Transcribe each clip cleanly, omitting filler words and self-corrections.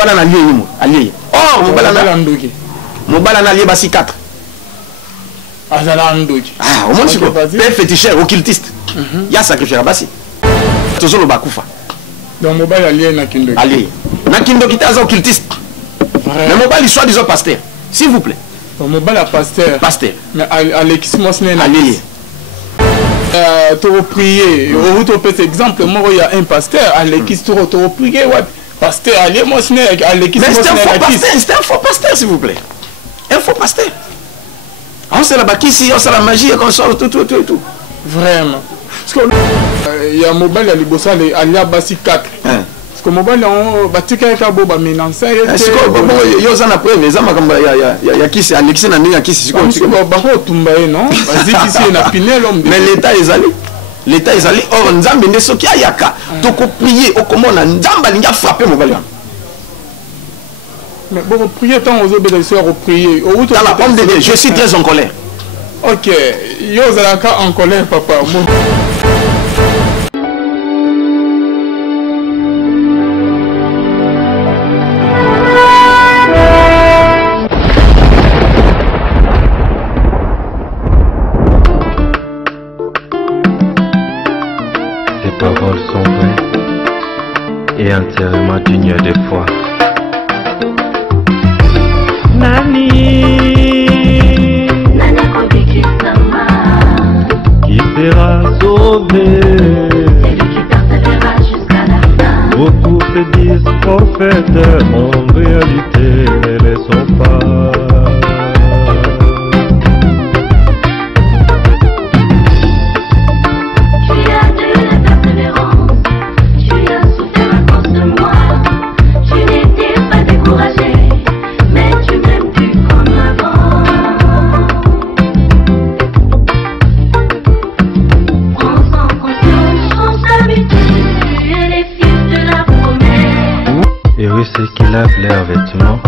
mobala na lié yimo allié or mobala na lié basi 4 azala ndoki au moins c'est père féticheur occultiste ya sacrifier basi tozolo bakufa donc mobala allié na kindoki allié na kindoki taza occultiste mais mobala soit disons pasteur s'il vous plaît mobala pasteur mais Alexis Mosne na allié to prier au to peut exemple moi il y a un pasteur Alexis to prier ouais pasteur allié Mosne Alexis Mosne c'est un faux pasteur s'il vous plaît un faux pasteur on sait la bakisi on sait la magie qu'on sort tout vraiment parce que il y a mobile à libosa alia basi 4 parce que mobile on batika ka boba menansa est-ce que yo za na preuve za makamba ya kisi Alexis na ndinga kisi siko bako tumba non vas-y kisi na pinel homme mais l'état est allé or nzambe nde soki ayaka to ko prier o komona nzamba linga frapper mobile mais bon prier tant aux obéisseurs au prier au dans la pomme de Dieu je suis très en colère. OK yo zalaka en colère papa Ces paroles sont vraies et entièrement dignes de foi. Nani qui sera sauvé, celui qui persévérera jusqu'à la fin. Beaucoup se disent prophètes, en réalité ne le sont pas. Tu as de la persévérance, tu as souffert à cause de moi. Tu n'étais pas découragé, mais tu m'aimes plus comme avant. Prends-en conscience, change d'habitude, tu es les fils de la promesse. Heureux ceux qui lavent leurs vêtements,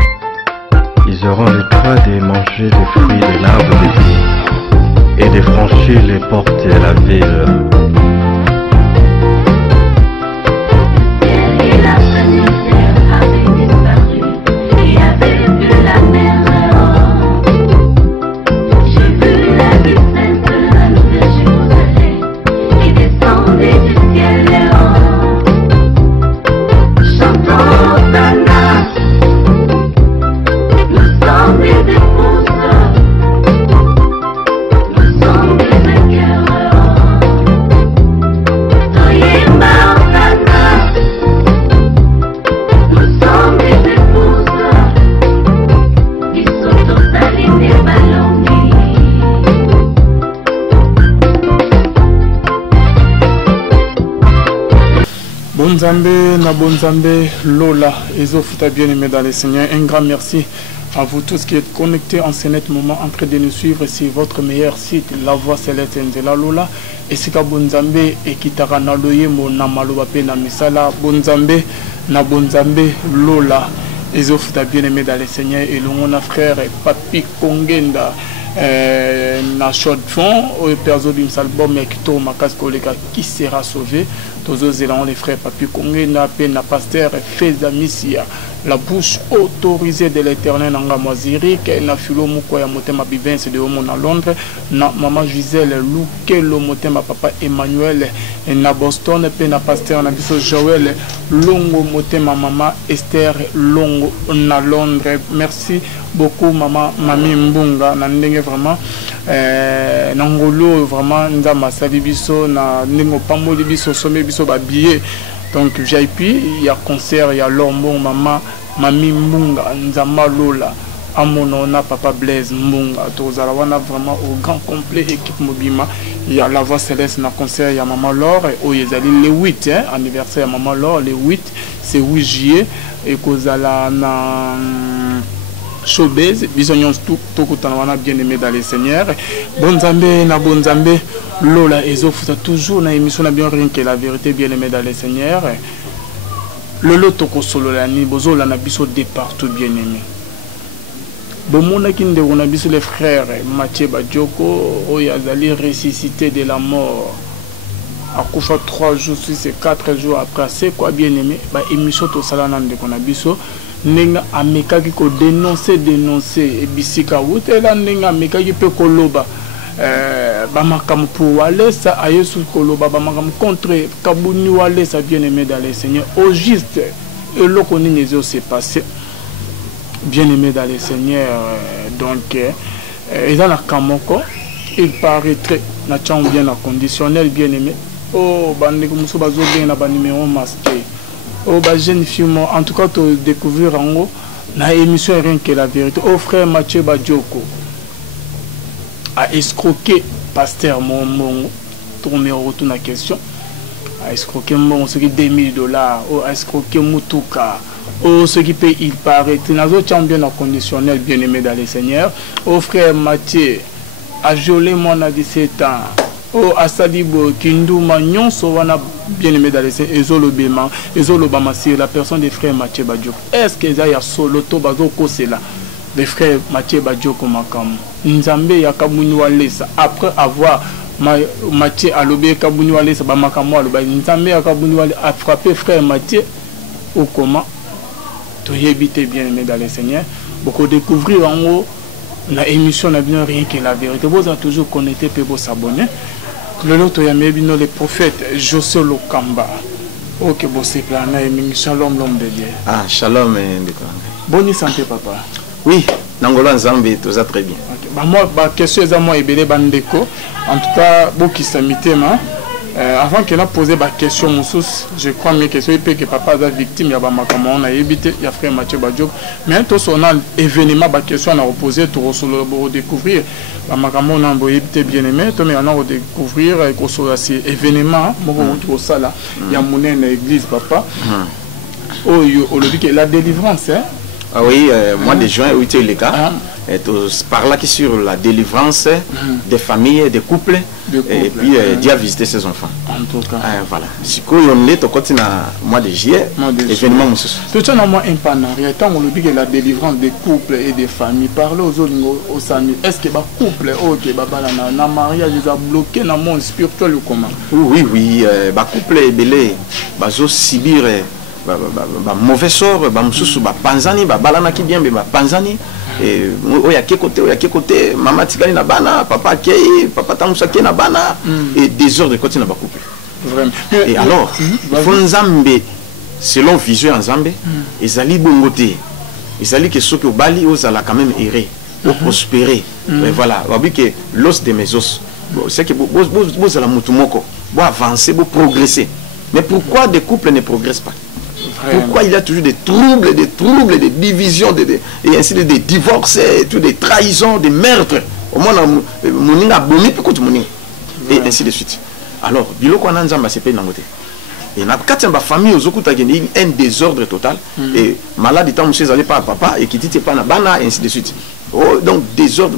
ils auront le droit de manger des fruits de l'arbre de vie et de franchir les portes de la ville. Et la fenêtre avait disparu et avait vu la mer dehors. J'ai vu la ville sainte, la nouvelle Jérusalem, qui descendait du ciel dehors. Chantons Hosanna, nous sommes des épouses, nous sommes des vainqueurs. Toyemba Hosanna, nous sommes des épouses, qui sont tous alignés Balomi. Bonzambe na Bonzambe Lola Ezofuta bien-aimé dans les Seigneurs. Un grand merci à vous tous qui êtes connectés en ce net moment en train de nous suivre sur votre meilleur site, La Voix Céleste de la Lola. Et c'est qu'à Bonzambe et qui t'a ranaloye mon namaloba pe na misala Bonzambe na Bonzambe Lola Ezofuta bien-aimé dans les Seigneurs. Et mon frère Papi Kongenda na short fond au perso d'un album Ekito Makas Koleka qui sera sauvé. Tous les frères Papi Kongenda pe na pasteur Feza Missia. La bouche autorisée de l'éternel Nanga Moazirik, na filo moko ya motema Bivens de Homo na Londres, na maman Gisèle Lukelo motema papa Emmanuel, na Boston, pe na pasteur na biso Joël Longo motema maman Esther Longo na Londres. Merci beaucoup maman Mami Mbunga, na ndenge vraiment nangolo vraiment nzama sali biso na ndenge pamoli biso sommet biso ba billet. Donc VIP, il y a concert, il y a l'homme, maman, Mami Mbunga, Nzama Lola, Amonona, Papa Blaise Mbunga, Tozalawana vraiment au grand complet équipe Mobima. Il y a la Voix Céleste dans concert, il y a Maman Laure, et il y a les 8, anniversaire Maman Laure, les 8, c'est 8 juillet, et Kozala na showbiz, bisognon tout kutana bien aimé dans les Seigneurs. Bonzambe na Bonzambe Lola Ezofuta toujours na émission na bien rien que la vérité bien aimé dans les Seigneurs. Le loto ko solo la ni bozola na biso de partout bien aimé. Bomona kinde on a biso les frères Mathieu Badjoko oyazali ressuscité de la mort. à Koufa 3 jours, si c'est 4 jours après, c'est quoi bien aimé, bah émission tout ça là de qu'on a biso, nenga ameka qui ko dénoncer et bisika wote là nenga ameka qui peut koloba, bah makam pour aller ça ailleurs sur koloba, bah makam contre kabuni wale ça bien aimé dans les Seigneurs, au juste et l'eau qu'on y s'est passé, bien aimé dans les Seigneurs, donc et dans la kamoko, il paraîtrait na chang bien na conditionnel bien aimé. Oh, bande comme ça, bazo bien na numéro masqué. Oh, bah jeune fille, en tout cas, tu découvrir en haut, na émission rien que la vérité. Oh, frère Mathieu Badjoko a escroqué pasteur mon tourner au retour la question. A escroqué mon ce qui $2000. Oh, a escroqué Mutuka. Oh, ce qui paye, il paraît. Tu n'as pas bien en conditionnel, bien aimé dans les seigneurs. Oh, frère Mathieu a violé mon à 17 ans. Oh, Asadibo, Kindouma, Nyon, Sovana, bien aimé dans les Ezolo Bema, Ezolo Bamasir, la personne des frères Mathieu Badjok. Est-ce que ça y a solo Tobazo Kosela, des frères Mathieu Badjok Makam, Nzambe Yakabunualesa, après avoir Mathieu Alobé Kabunualesa, Bamakamo Alobé, Nzambe Yakabunualesa a frappé frère Mathieu, ou comment, tu y habiter bien aimé dans les seigneurs, beaucoup découvrir en haut. La émission n'a bien rien que la vérité. Vous avez toujours connecté pour vous s'abonner. Le lot il y a même les prophètes José Lokamba. Ok, bon c'est plan na émission l'homme de Dieu. Ah, shalom Bonne santé papa. Oui, Nangola Nzambe tout ça très bien. OK. Bah moi bah question est à moi ebele bandeko. En tout cas, beaucoup s'amité ma. Avant qu'elle a posé ma question, je crois mes questions, il que papa est victime, il y a on a évité, il y a frère Mathieu Badjok. Mais tout son événement, ma question, on a reposé, tout redécouvrir. On a évité bien aimé, tout mais on a redécouvrir, et événement, il y a mon église, papa. Oh, il dit que la délivrance, hein? Ah oui, mois de juin, où était le cas. Par là qui sur la délivrance des familles, des couples, et puis Dieu a visité ses enfants. En tout cas. Voilà. Si on est au côté mois de juillet, événement monsieur. Tout ça, moi, un panarié, tant on dit que la délivrance des couples et des familles, parler aux autres, aux amis, est-ce que les couples, ok, na mariage, ils ont bloqué dans le monde spirituel ou comment? Oui, oui, les couples, ils ont subir mauvais sort, panzani, balana qui bien, panzani. Et il y a quel côté, maman tikali na bana, papa kei, papa tamusa kei na bana, et désordre côté na ba couple. Vraiment. Et alors, Nzambe, selon vision Nzambe, ezali bongote, ezali que ceux qui au bali ozala quand même errer, au prospérer. Mais voilà, on dit que l'os de mes os, c'est que vous allez mutumoko, vous avancer, vous progresser. Mais pourquoi des couples ne progressent pas? Pourquoi il y a toujours des troubles, des divisions, et ainsi des divorces, des trahisons, des meurtres? Au moins, et ainsi de suite. Alors, biloko ananzamba c'est pas une angleterre. Et na quatre famille aux okuta un désordre total. Et malade tant monsieur allez pas papa et qui dit pas na bana et ainsi de suite. Oh, donc désordre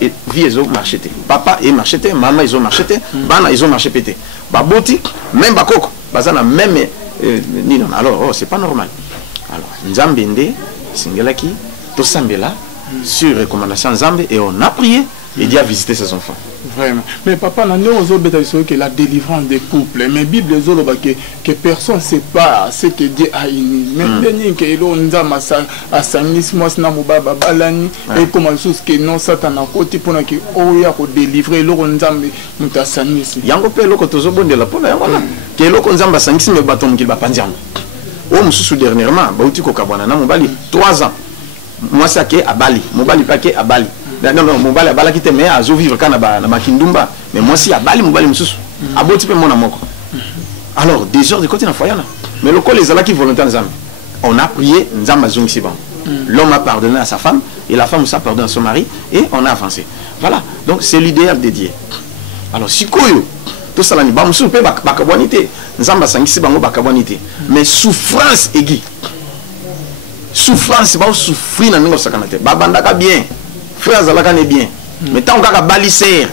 et vie ils ont marché. Papa et marché, maman ils ont marché, bana ils ont marché pété. Baboti même bakoko, bazana même non, alors oh, c'est pas normal. Alors Nzambende Singelaki tout sambela sur recommandation Nzambe et on a prié et Dieu a visité ses enfants. Vraiment. Mais papa, n'a que la délivrance des couples. Mais Bible que personne ne sait pas ce que Dieu a uni. Mais que l'on a sanismo balani et comme que non Satan a côté pour que oya ko délivrer l'on nzambe muta sanis. Yango pe loko tozo bonde la pona yango que loko nzamba sanis me batom ki ba pandiam. O mususu dernièrement ba uti ko kabwana na mobali 3 ans. Moi ça ke à Bali, mobali pa ke à Bali. Non, mon bal a bala qui te met à zo vivre quand na makindumba, mais moi si à Bali mon bal mususu. A boti pe mon amoko. Alors des heures de côté na foyana. Mais le col les ala qui volontaires nzambe. On a prié nzamba zongi siban. L'homme a pardonné à sa femme et la femme aussi a pardonné à son mari et on a avancé. Voilà. Donc c'est l'idéal de Dieu. Alors si koyo tout ça là ni ba mususu pe bakabwanité. Nzamba sangisi bango bakabwanité. Mais souffrance aiguë. Souffrance ba souffrir na ningo sakanate. Babandaka bien. Frère Zalaka n'est bien. Mais tant qu'on a balisser,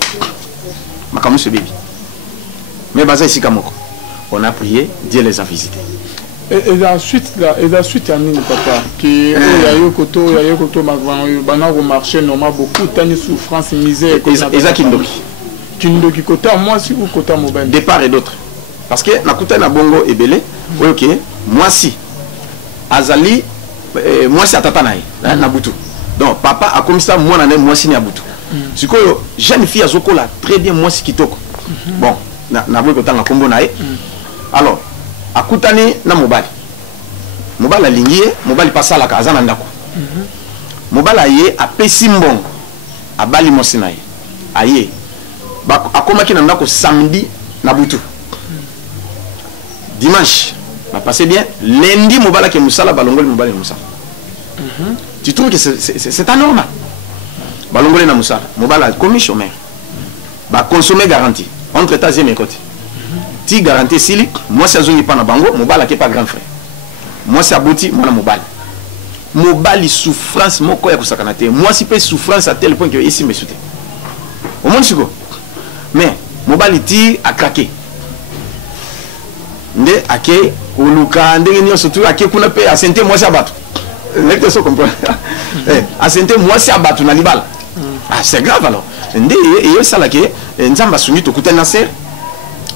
c'est bébé. Mais basé ici Kamoko, on a prié, Dieu les a visités. Et la suite là, et la suite à nous papa, qui y a eu koto, banana marché normal beaucoup de souffrance, misère. Et ça Kindoki. Kindoki kota moi si ou kota mobile. De part et d'autre. parce que nakuta na bongo ebele ok moi si azali moi si atata na ye na butu donc papa a comme ça moi na moi si ni abutu sikoyo jeune fille azokola très bien moi si kitoko bon na boy kotanga kombo na ye alors akutani na mobali alingi ye mobali pasalaka aza na ndako mobali aye apesi mbongo abali mosi na ye aye akomaki na ndako samedi na butu dimanche va passer bien lundi mobali ke musala balongoli mobali musala tu trouves que c'est anormal balongoli na musala mobali a commis chômeur ba consommer garantie entre ta et mes côtés ti garantie sili moi c'est azongi pa na bango mobali ke pas grand frère moi c'est abouti moi na mobali souffrance moko ya kusakana te moi si peut souffrance à tel point que ici me soute au monde siko mais mobali ti a craqué nde ake oluka ndenge nyonso tu ake kuna pe asente moi si abatu nekte so comprendre asente moi si abatu na libala ah c'est grave alors nde et ça là que nzamba sungi to kutana ser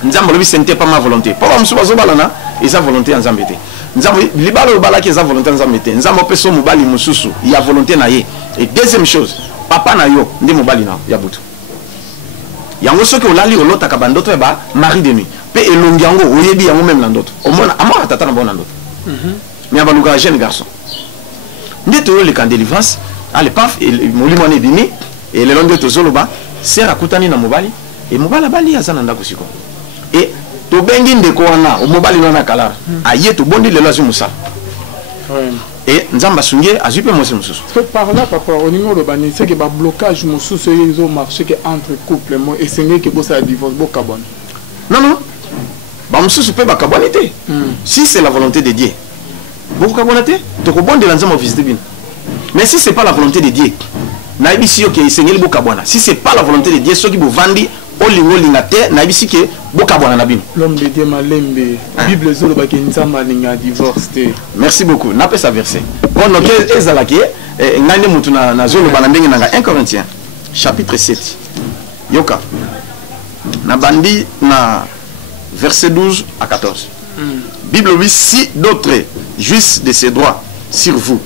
nzamba lobi sente pas ma volonté pas msuba zo balana et sa volonté nzamba te nzamba libala obala ke sa volonté nzamba te nzamba pe so mobali mususu ya volonté na ye et deuxième chose papa na yo nde mobali na ya butu yango soki olali olota ka bandoto ya ba mari de nuit pe elongi yango oyebi yango même na ndoto omona amora tata na bona ndoto mais abaluka jeune garçon nde to le kan délivrance ale paf molimo ne bimi et le londo to zoloba sera kutani na mobali et mobali bali azana ndako siko et to bengi ndeko wana o mobali na kala aye to bondi le lazu musa et nzamba sunge azupe mo mususu par là papa au niveau de bani c'est que ba blocage mususu ils ont marché que entre couple mo et c'est que bossa divorce bo kabon non ba mususu pe ba kabonité si c'est la volonté de Dieu bo kabonité to ko bondi la nzamba visiter bin mais si c'est pas la volonté de Dieu na ibisi yo ke sengeli bo kabona si c'est pas la volonté de Dieu soki bo vandi olingo lingate na ibisi ke bo kabona na bino l'homme de Dieu malembe bible zolo ba ke nzamba linga divorce te merci beaucoup na pe sa verset bon donc ezalaki ngande mutu na zolo bana ndenge nanga 1 Corinthiens chapitre 7 yoka na bandi na verset 12 à 14 Bible dit si d'autres jouissent de ses droits sur vous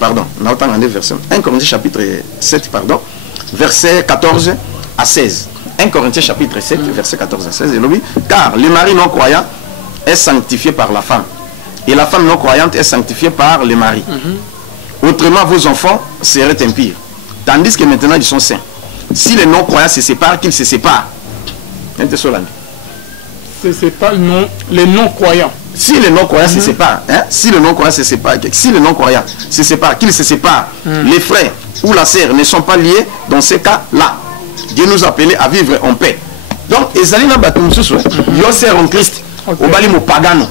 pardon, on a autant de versets. 1 Corinthiens chapitre 7, pardon, verset 14 à 16. 1 Corinthiens chapitre 7, verset 14 à 16. Et lui, car le mari non croyant est sanctifié par la femme. Et la femme non croyante est sanctifiée par le mari. Autrement, vos enfants seraient impurs. Tandis que maintenant, ils sont saints. Si les non croyants se séparent, qu'ils se séparent. C'est pas les non croyants. Si les non-croyants se séparent, si les non-croyants se séparent, si les non-croyants se séparent, qu'ils se séparent, les frères ou la sœur ne sont pas liés, dans ce cas-là, Dieu nous a appelés à vivre en paix. Donc, ezali na batum susu, yo sœur en Christ, au bali mo pagano.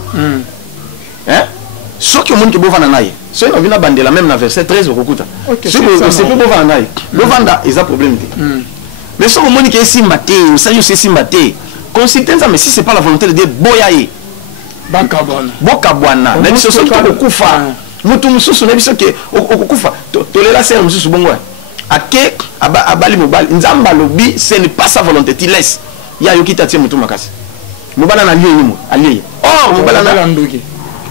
Ce que monde qui bovana naïe, ce qu'on vient bandela même dans verset 13 au Kokuta. Ce que c'est pas bovana naïe, bovanda ils a problème. Mais ce que monde qui est simbaté, ça yo c'est simbaté. Consultez ça, mais si c'est pas la volonté de Dieu, boyaye. Bokabwana na biso soki okufa mutu mususu na biso ke okufa tolela sere mususu bongo ake abali mobali nzamba lobi ce n'est pas sa volonté tu laisse ya yokita tie mutu makasi mobala na lié yimo allié or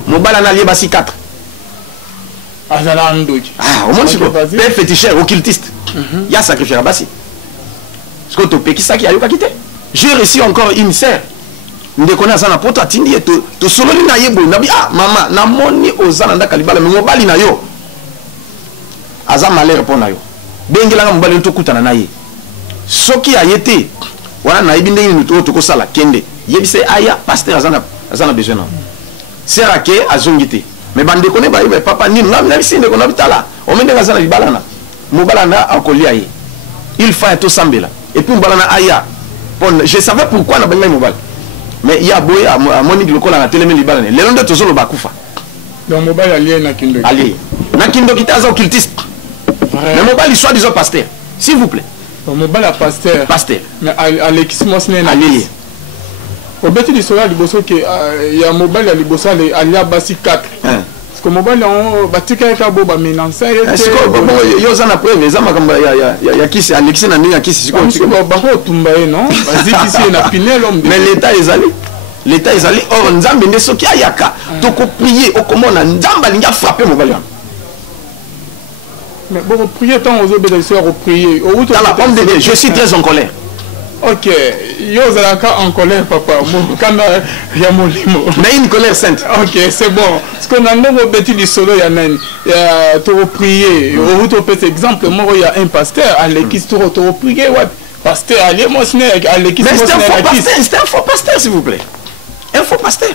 mobala na lié basi 4 azala ndoki au moins siko père féticheur occultiste ya sacrifier basi ce que to pekisa ki ayoka kité j'ai reçu encore une sœur ndeko na sana poto atindi to sololi na yebo nabi mama na moni ozana ndaka libala me mobali na yo aza malheur pona yo bengela mobali to kutana na ye soki ayete wana na ibi ndenge ni to kosala kende yebise aya pasteur azana besoin na sera ke azongite me bandeko ne ba papa ni ngam na bisi ndeko na bitala o mende azana libala na mobala na akolia ye il faut to sambela et puis mobala na aya je savais pourquoi na benga mobali mais il y a boy à monique le col à la télé mais libanais les longs de toujours le bakufa donc mobile allié na kindo allié na kindo qui tazo occultiste mais mobile soit disons pasteur s'il vous plaît donc mobile pasteur mais Alexis Mosne na allié au bête du soir liboso que il y a mobile à liboso alia basi 4 parce que mobile on batika ka boba menansa est-ce que bon yo za na preuve za makamba ya kisi Alexis na ndinga kisi siko ba ko tumba non vas-y kisi na pinel homme mais l'état ezali l'état ezali or nzambe nde soki ayaka toko prier okomona nzambe alingi frapper mobali wana. Mais bon, prier tant aux autres de prier. Homme de Dieu, je suis très en colère. Ok, yo zalaka en colère papa. Quand il y a mon limo. Mais une colère sainte. Ok, c'est bon. Parce qu'on a un petit du solo il y a trop prier. Au tout petit exemple, moi il y a un pasteur à l'équipe trop prier ouais. Pasteur allez moi c'est à l'équipe. Mais c'est un faux pasteur s'il vous plaît. Un faux pasteur.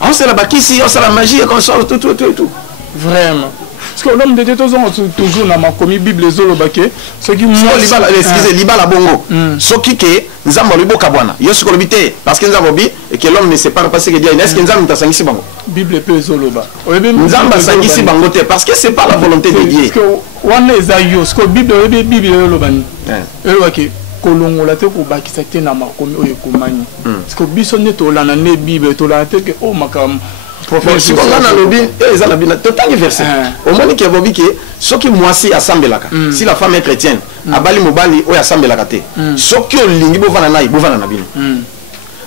On sait la bakisi, on sait la magie qu'on sort tout. Vraiment. Parce que l'homme de Dieu toujours dans ma commis Bible zolo baké ce qui moi excusez libala bongo ce qui que nzamba libo kabwana yo siko lobité parce que nzamba bi et que l'homme ne sait pas passer que Dieu est-ce que nzamba tasangisi bango Bible pe zolo ba nzamba sangisi bango te parce que c'est pas la volonté de Dieu parce que wana ezayo ce que Bible lo bani ok kolongola te ko bakisa te na makomi oyo komani parce que biso ne to lana ne Bible to la te que o makam si on a lobby et la bina total verset au moins qui est que ce qui moi si assemblaka si la femme est chrétienne abali mobali o assemblaka te ce qui on lingi bovana na bino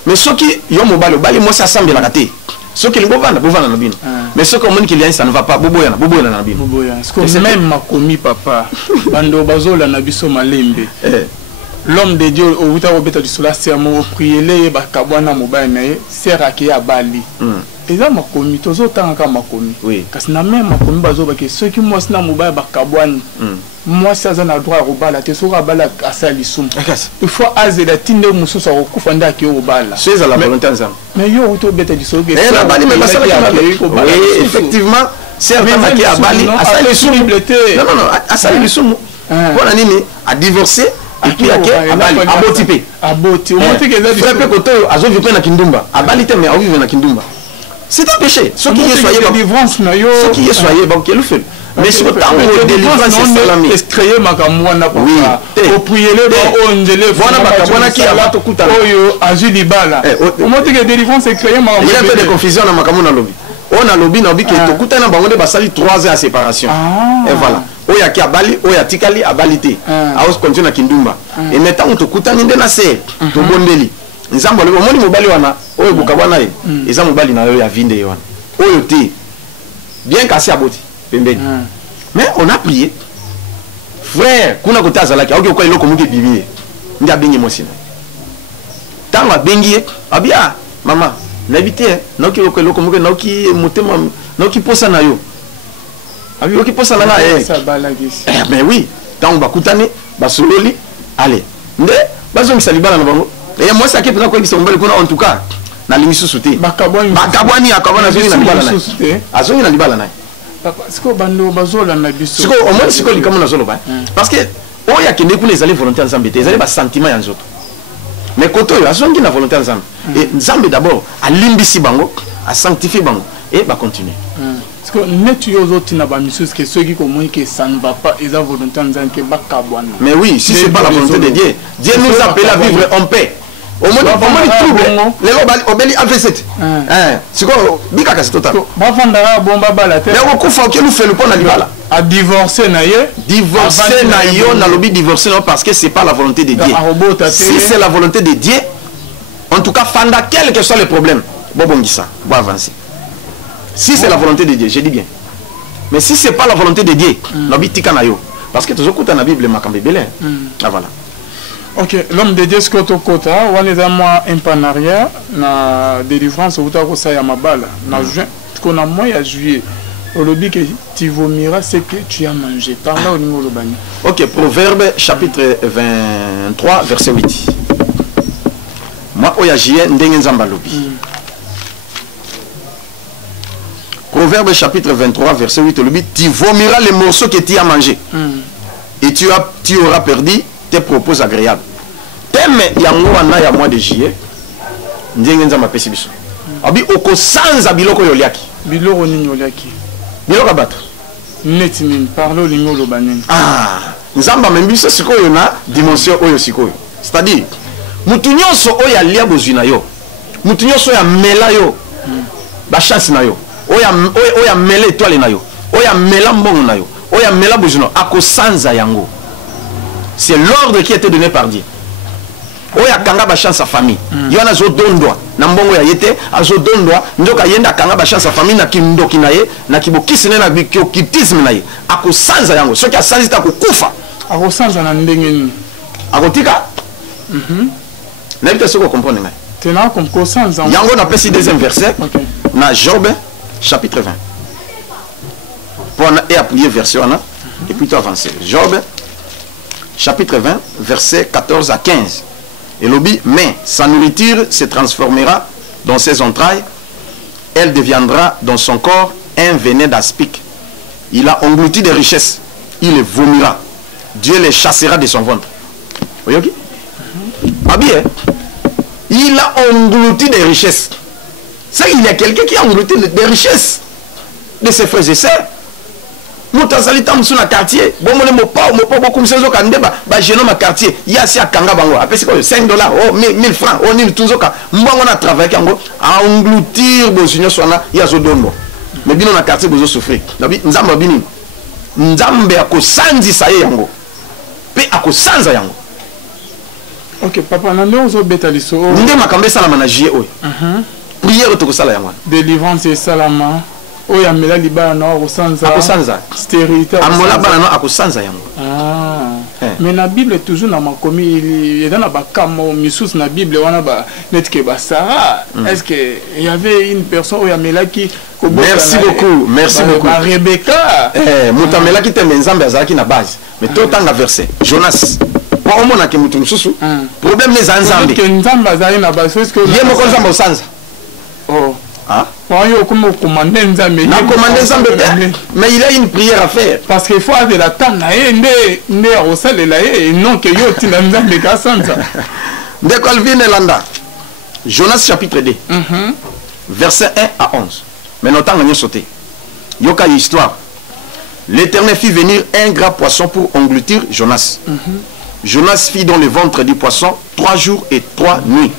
mais ce qui yo mobali bali moi si assemblaka te ce qui bovana na bino mais ce qu'on qui ça ne va pas boboya na bino c'est même ma commis papa bando bazola na biso malembe l'homme de Dieu au wuta obeta du sola serment prier les bakabwana mobali na sera ki abali et ça makomi tozo tanga makomi oui kasi na même makomi bazo ba ke ceux qui moi na mobali bakabwana moi ça na droit robala te so robala asali sum il faut azela tinde mususu okufa ndaki robala c'est la volonté ensemble mais yo wuta obeta du sola oui effectivement c'est vraiment qui abali asali sum non asali sum bona nini a divorcer et puis abali abotipe aboti omonte que ça frère koto azo vivre na kindumba abali te mais a vivre na kindumba c'est un péché ce qui est soyez délivrance na yo ce qui est soyez bon quel fait mais sur temps de délivrance c'est salami extrayer makamwana papa au prier le bon ondele voilà makamwana qui a to kuta oyo azili bala omonte que délivrance est créé il y a un peu de confusion na makamona lobby on a lobby na bi que to kuta na bango de basali 3 ans à séparation et voilà oya ki abali oya tikali abalite aos continue na kindumba et maintenant on to kuta ninde na se to bondeli nzambo le moni mobali wana oyo bukabwana ye eza mobali na yo ya vinde wana oyo te bien kasi aboti pembeni mais on a prié frère kuna kota azalaki oki ko eloko muke bibi ndi abengi mosina tanga bengi abia mama nabite noki ko eloko muke noki motema noki posa na yo abi oki posa na ça balagisi mais oui tant bakutani basololi allez nde bazo misalibana na bango et moi ça qui est quoi qui sont belles en tout cas na limisu souté bakabwani akabana zoni na libala na azoni na libala na parce que bando bazola na biso siko au moins siko likamo na zolo ba parce que oya kende kuna ezali volonté ensemble te ezali ba sentiment ya nzoto mais koto yo azongi na volonté ensemble et nzambe d'abord a limbisi bango a sanctifier bango et ba continuer parce que net yo zoti na ba misus que ceux qui comment que ça ne va pas ils ont volonté ensemble que bakabwana mais oui si c'est pas la volonté de Dieu Dieu nous appelle à vivre en paix au moins trouble les obeli AV7 c'est quoi bika kasi total ba fandara bomba bala te mais ko fa que nous fait le pont na libala a divorcer na ye divorcer na yo na lobby divorcer non parce que c'est pas la volonté de Dieu si c'est la volonté de Dieu en tout cas fanda quel que soit le problème bobongisa va avancer si c'est la volonté de Dieu je dis bien mais si c'est pas la volonté de Dieu lobby tika na yo parce que toujours kuta na Bible makambe belé voilà. Ok, l'homme de Dieu ce que tu côté, on est moi un peu en arrière, na délivrance ou ta cosa ya mabala, na juin, qu'on a moins à juillet. Au lobby que tu vomiras ce que tu as mangé. Par là au niveau de l'Obani. Ok, Proverbe chapitre 23 verset 8. Moi oya juillet ndenge nzamba lobby. Proverbe chapitre 23 verset 8 lobby, tu vomiras les morceaux que tu as mangé. Et tu auras perdu tes propos agréables. Thème yango wana ya mois de juillet. Ndenge nzamba pesi biso. Abi oko sanza biloko yoliaki. Biloko nini yoliaki? Biloko bato. Neti nini parlo lingo lobaneni. Nzamba membiso sikoyo na dimension oyo sikoyo. C'est-à-dire mutu nyonso oyo alia bozwi na yo. Mutu nyonso oyo amela yo. Ba chance na yo. Oyo amela étoile na yo. Oyo amela mbongo na yo. Oyo amela bozwi na ako sanza yango. C'est l'ordre qui a été donné par Dieu. oya kanga ba chance à famille yo na zo dondwa na mbongo ya yete azo dondwa ndoka yenda kanga ba chance à famille na kindoki na ye na kibokisi na bikyokitisme na ye akosanza yango soki asanzi ta kokufa akosanza na ndenge nini akotika na bita soko comprendre ngai tena comme kosanza yango na pesi deuxième verset na Job chapitre 20 pour et appuyer verset on a et puis tu avancer Job chapitre 20 verset 14 à 15 et l'obi mais sa nourriture se transformera dans ses entrailles, elle deviendra dans son corps un venin d'aspic. Il a englouti des richesses, il les vomira. Dieu les chassera de son ventre. Vous voyez? Ah bien, il a englouti des richesses. C'est qu'il y a quelqu'un qui a englouti des richesses de ses frères et sœurs. Moutazalita msuna quartier, bon mon mopa beaucoup msezo kandeba, ba jeune ma quartier, il y a si à Kanga bango, après c'est quoi $5, oh 1000 francs, oh 1000 tuzoka, mbongo na travailler kango, à engloutir bosinyo swana, il y a zo dondo. Mais bino na quartier bozo souffrir. Nabi nzamba bini. Nzambe akosanzi saye yango. Pe akosanza yango. Ok, papa nande ozo beta liso. Nde makambe sala managie oyo. Prière to kosala yango. Délivrance et salama. Oya mela libana na akosanza. Akosanza. Stérilité. Amola bana na akosanza yango. Mais la Bible toujours na makomi il y a dans ba kamo misus na Bible wana ba netke ba Sarah. Est-ce que il y avait une personne oya mela qui merci beaucoup, merci beaucoup. Rebecca. Mutamela qui te nzambe azaki na base. Mais tout tanga verset. Jonas. Pour au mona ke mutu mususu. Problème les nzambe. Que nzambe azali na base est-ce que yemo ko nzambe osanza. Oh. Ah? Yo comme commander nzambe. Na commander nzambe mais il a une prière à faire parce qu'il faut avoir la temps na ndé osalela et non que yo tina nzambe ka sanza. De Calvin Elanda. Jonas chapitre 2. Verset 1 à 11. Mais notamment nous sauter. Yoka histoire. L'Éternel fit venir un grand poisson pour engloutir Jonas. Jonas fit dans le ventre du poisson 3 jours et 3 nuits.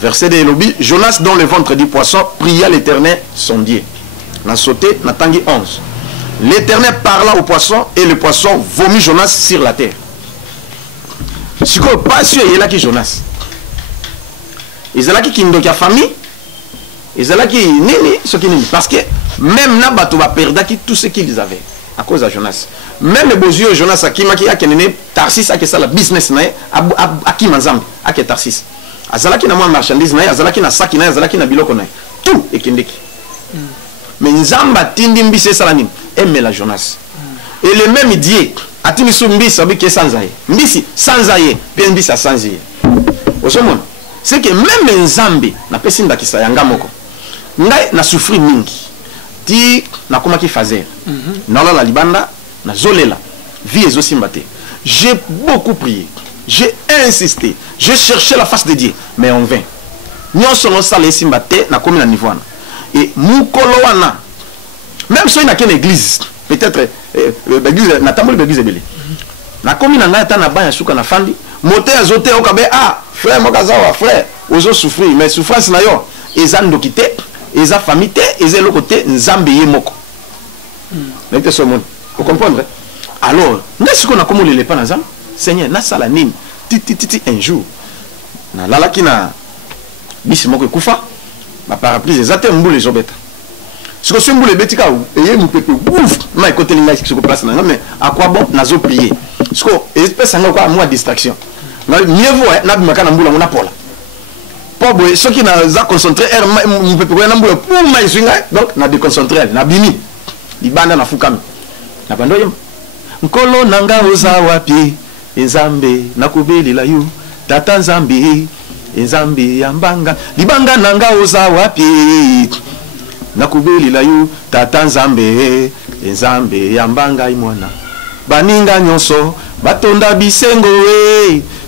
Verset de Elobi. Jonas dans le ventre du poisson pria l'Éternel son Dieu. N'a sauté, n'a tangi 11. L'Éternel parla au poisson et le poisson vomit Jonas sur la terre. Ce qu'on pas sûr, il y a là qui Jonas. Il y a là qui a famille. Il y a là qui nini, ce qui nini. Parce que même là, tu vas perdre tout ce qu'ils avaient à cause de Jonas. Même les beaux yeux, Jonas, à qui a Tarsis, à qui ça la business, à qui Manzambi, à qui Tarsis. Azalaki na marchandise na azalaki na saki na azalaki na biloko na tout ekendeki. Mais nzamba tindi mbise salani aime la Jonas. Et le même Dieu atini sumbisi abiki sanzaye. Mbisi sanzaye, bien mbisi sanzaye. Osomon, c'est que même nzambe na pesi ndakisa yanga moko. Ngai na souffrir mingi. Ti na koma ki fazer. Na la libanda na zolela. Vie ezosimbate. J'ai beaucoup prié. J'ai insisté, j'ai cherché la face de Dieu, mais en vain. Nous sommes allés simbater na commune à niveau. Et Mukoloana, même si on a une église, peut-être l'église n'a pas l'église belé. Na commune na ngata na banya suka na fandi, moté azoté okabe ah frère mokazawa frère, ozo souffrir mais souffrance na yo, ezando kité, eza famille té, ezelo côté nzambe ye moko. N'était ce monde. Vous comprenez? Alors, n'est-ce qu'on a comment les pas nzambe? Seigneur, na sala nini titi un jour na lalaki na bisi moko kufa ba parapluie ezate mbule zobeta siko se mbule betika eye mupepe ouf na côté linga siko place na mais à quoi bon nazo prier siko espèce nga quoi moi distraction na mieux vaut na bimaka na mbula mona pola pobo ce qui na za concentrer mupepe ko na mbula pour ma isinga donc na déconcentrer na bimi libanda na fukami na bando yem nkolo nanga oza wapi Nzambe nakubelela yo tata Nzambe Nzambe yambanga libanga nanga oza wapi nakubelela yo tata Nzambe Nzambe yambanga imwana baninga nyonso batonda bisengo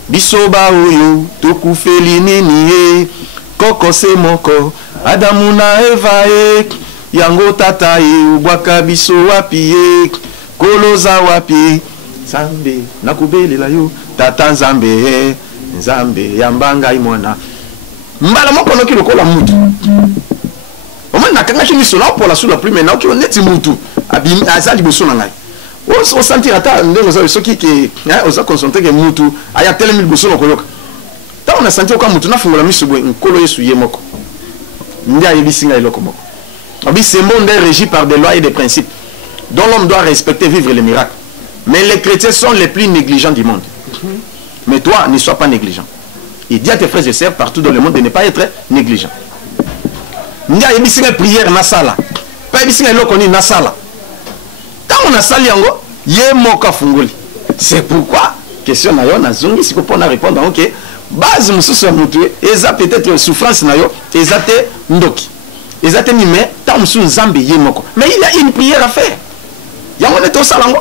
bisoba oyo tokufeli nini koko se moko Adamu na Eva yango tata ubwaka biso wapi koloza wapi Nzambe nakubelela yo tata Nzambe Nzambe yambanga imwana mbala moko noki lokola mutu omana nakanga chini sola pour la sous la pluie maintenant ki oneti mutu abimi azali boso na ngai o sentir ata ndenge za soki ke oza concentrer ke mutu aya tele mil boso na koyoka on a senti comme mutuna fungola misubo nkolo yesu yemoko ndia yebisinga eloko moko abi ce monde est régi par des lois et des principes dont l'homme doit respecter, vivre les miracles. Mais les chrétiens sont les plus négligents du monde. Mais toi, ne sois pas négligent. Et dis à tes frères et sœurs partout dans le monde de ne pas être négligent. Ndia yebisinga prière na sala. Pas yebisinga eloko ni na sala. Quand on a sali yango, yemoka fungoli. C'est pourquoi question na yo na zongi siko pona répondre OK. Base mususu mutu eza peut-être souffrance na yo, eza te ndoki. Eza te ni mais ta musu nzambe yemoko. Mais il y a une prière à faire. Yango ne to salango.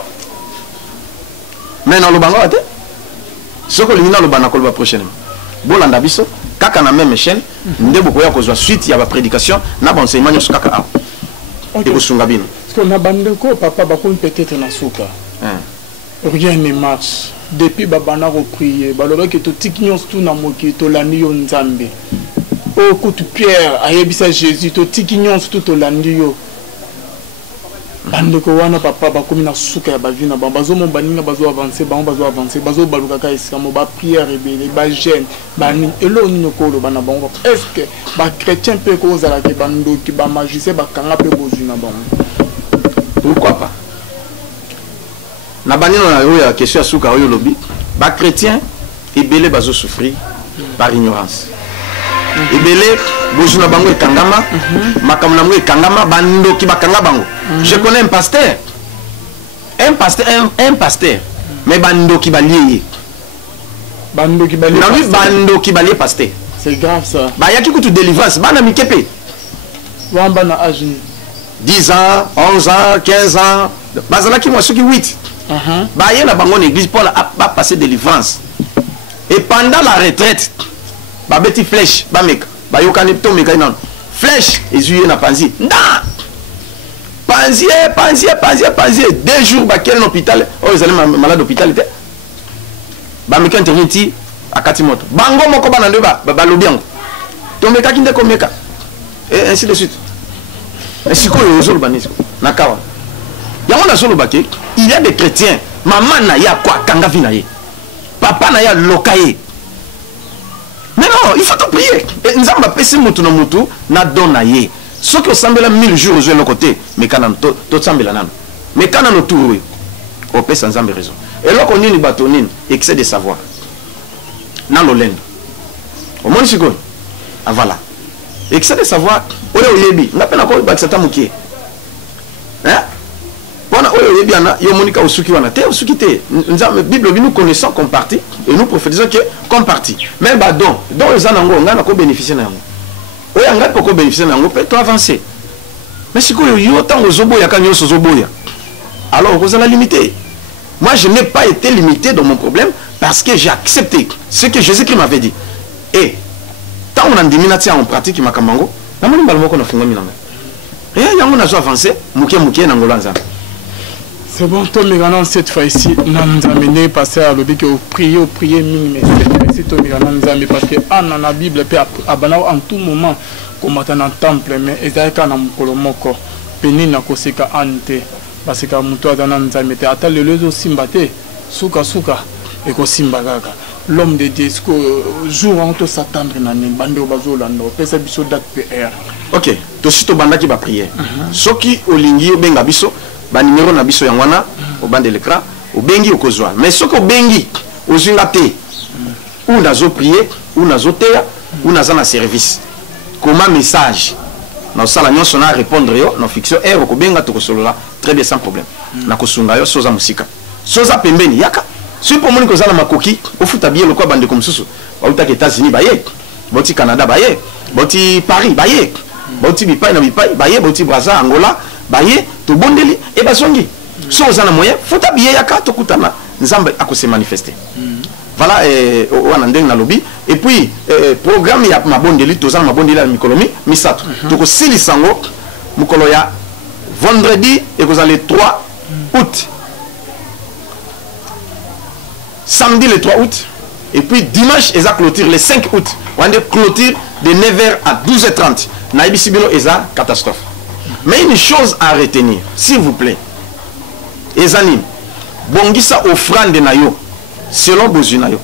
Mais na lobango ate. Soko lingina lobana ko loba prochainement. Bolanda biso kaka na même chaîne ndebo ko ya ko zwa suite ya ba prédication na ba enseignement nyoso kaka a. Et ko sunga bino. Parce que na bandeko papa ba ko peut-être na souka. Rien ne marche. Depuis babana ko prier, baloba ke to tiknyons tout na moki to landi yo nzambe. O kutu Pierre ayebisa Jésus to tiknyons tout to landi yo. Bandeko wana papa ba komi na suka ya bavina ba bazo mon baninga bazo avancer bazo baluka ka esamo ba prière ebele ba jeûne ba ni elo ni ko lo bana bango est-ce que ba chrétien peut ko zala ke bando ki ba magicien ba kanga pe bozuna bango. Pourquoi pas? Na banino na yo ya question suka oyo lobi ba chrétien ebele bazo souffrir par ignorance. Ebele bozuna bango ekangama makamuna bango ekangama bando ki bakanga bango. Je connais un pasteur mais bando ki balié bando ki balié pasteur. C'est grave ça. Ba yaki kutu délivrance bana mikepe wamba na âge 10 ans 11 ans 15 ans bazala ki mosuki 8 ba yena bango l'église pour ba passer délivrance et pendant la retraite ba beti flèche ba meka ba yokani to meka non flèche ezuye na panzi nda panzier 2 jours ba kele l'hôpital oh ils allaient malade hôpital était ba meka intervenir à katimoto bango moko bana ndo ba lobiango to meka kinde ko meka et ainsi de suite et siko yo zolo banisiko nakawa yango na solo bake il y a des chrétiens maman na ya kwa kanga vina ye papa na ya lokaye. Mais non, il faut te prier. Nzamba pesi mutu na mutu na dona ye. Ce que sambela 1000 jours aux le côté, mais quand to sambela nan. Mais quand on tour oui, on peut sans nzambe raison. Et là qu'on ni batonine, excès de savoir. Na lolendo. Au moins c'est quoi? Ah voilà. Excès de savoir, oyo yebi, na pena ko ba tsata mukie. Hein? Bona oyo yebi ana yo monika osuki wana te osuki te. Nzambe Bible nous connaissons comme partie et nous prophétisons que comme partie. Mais bah donc les anango ngana ko bénéficier na yango. Oya ngana ko bénéficier na yango peut avancer. Mais si ko yo tango zoboya kanyo zoboya. Alors vous allez limiter. Moi je n'ai pas été limité dans mon problème parce que j'ai accepté ce que Jésus-Christ m'avait dit. Et tant on a diminati en pratique makamango, na moni balmoko na funga minanga. Et yango na zo avancer, muke na ngolanza. C'est bon, toi, Méganan, cette fois-ci, nous nous amené passer à l'objet que vous priez, mais c'est toi, Méganan, parce que dans la Bible, en tout moment, comme dans le temple, mais il y a un peu pénina koseka ante, parce que muto dans nzambe te ata le lezo simbate, suka et ko simbagaga. L'homme de Dieu, jour en tout s'attendre nani, bande au bazo lando, pesa biso date PR. Ok, to sito banda qui va prier. Soki olingi benga biso. Ba numéro na biso yangwana au bas de l'écran au bengi au kozwa mais ce que bengi au zingate ou nazo prier ou nazo teya ou naza na service comment message na sala nyonso na répondre yo na fiction ko benga to kosolola très bien sans problème na kosunga yo soza musika soza pembeni yaka si pour moni kozala makoki au futa bien le quoi bande comme susu ba uta États-Unis baye boti Canada baye boti Paris baye boti bipai na bipai baye boti Brazza Angola baye to bondeli et basongi so ozana moyen futa biye yaka to kutana nzambe akose manifester voilà wana ndenge na lobby et puis programme ya mabondeli to zana mabondeli ya mikolomi misato to ko silisango mukolo ya vendredi et kozala le 3 août samedi le 3 août et puis dimanche eza clôture le 5 août on de clôture de 9h à 12h30 na ibisibino eza catastrophe. Mais une chose à retenir, s'il vous plaît, Ezani, bongisa offrande na yo, selon Bozunayo.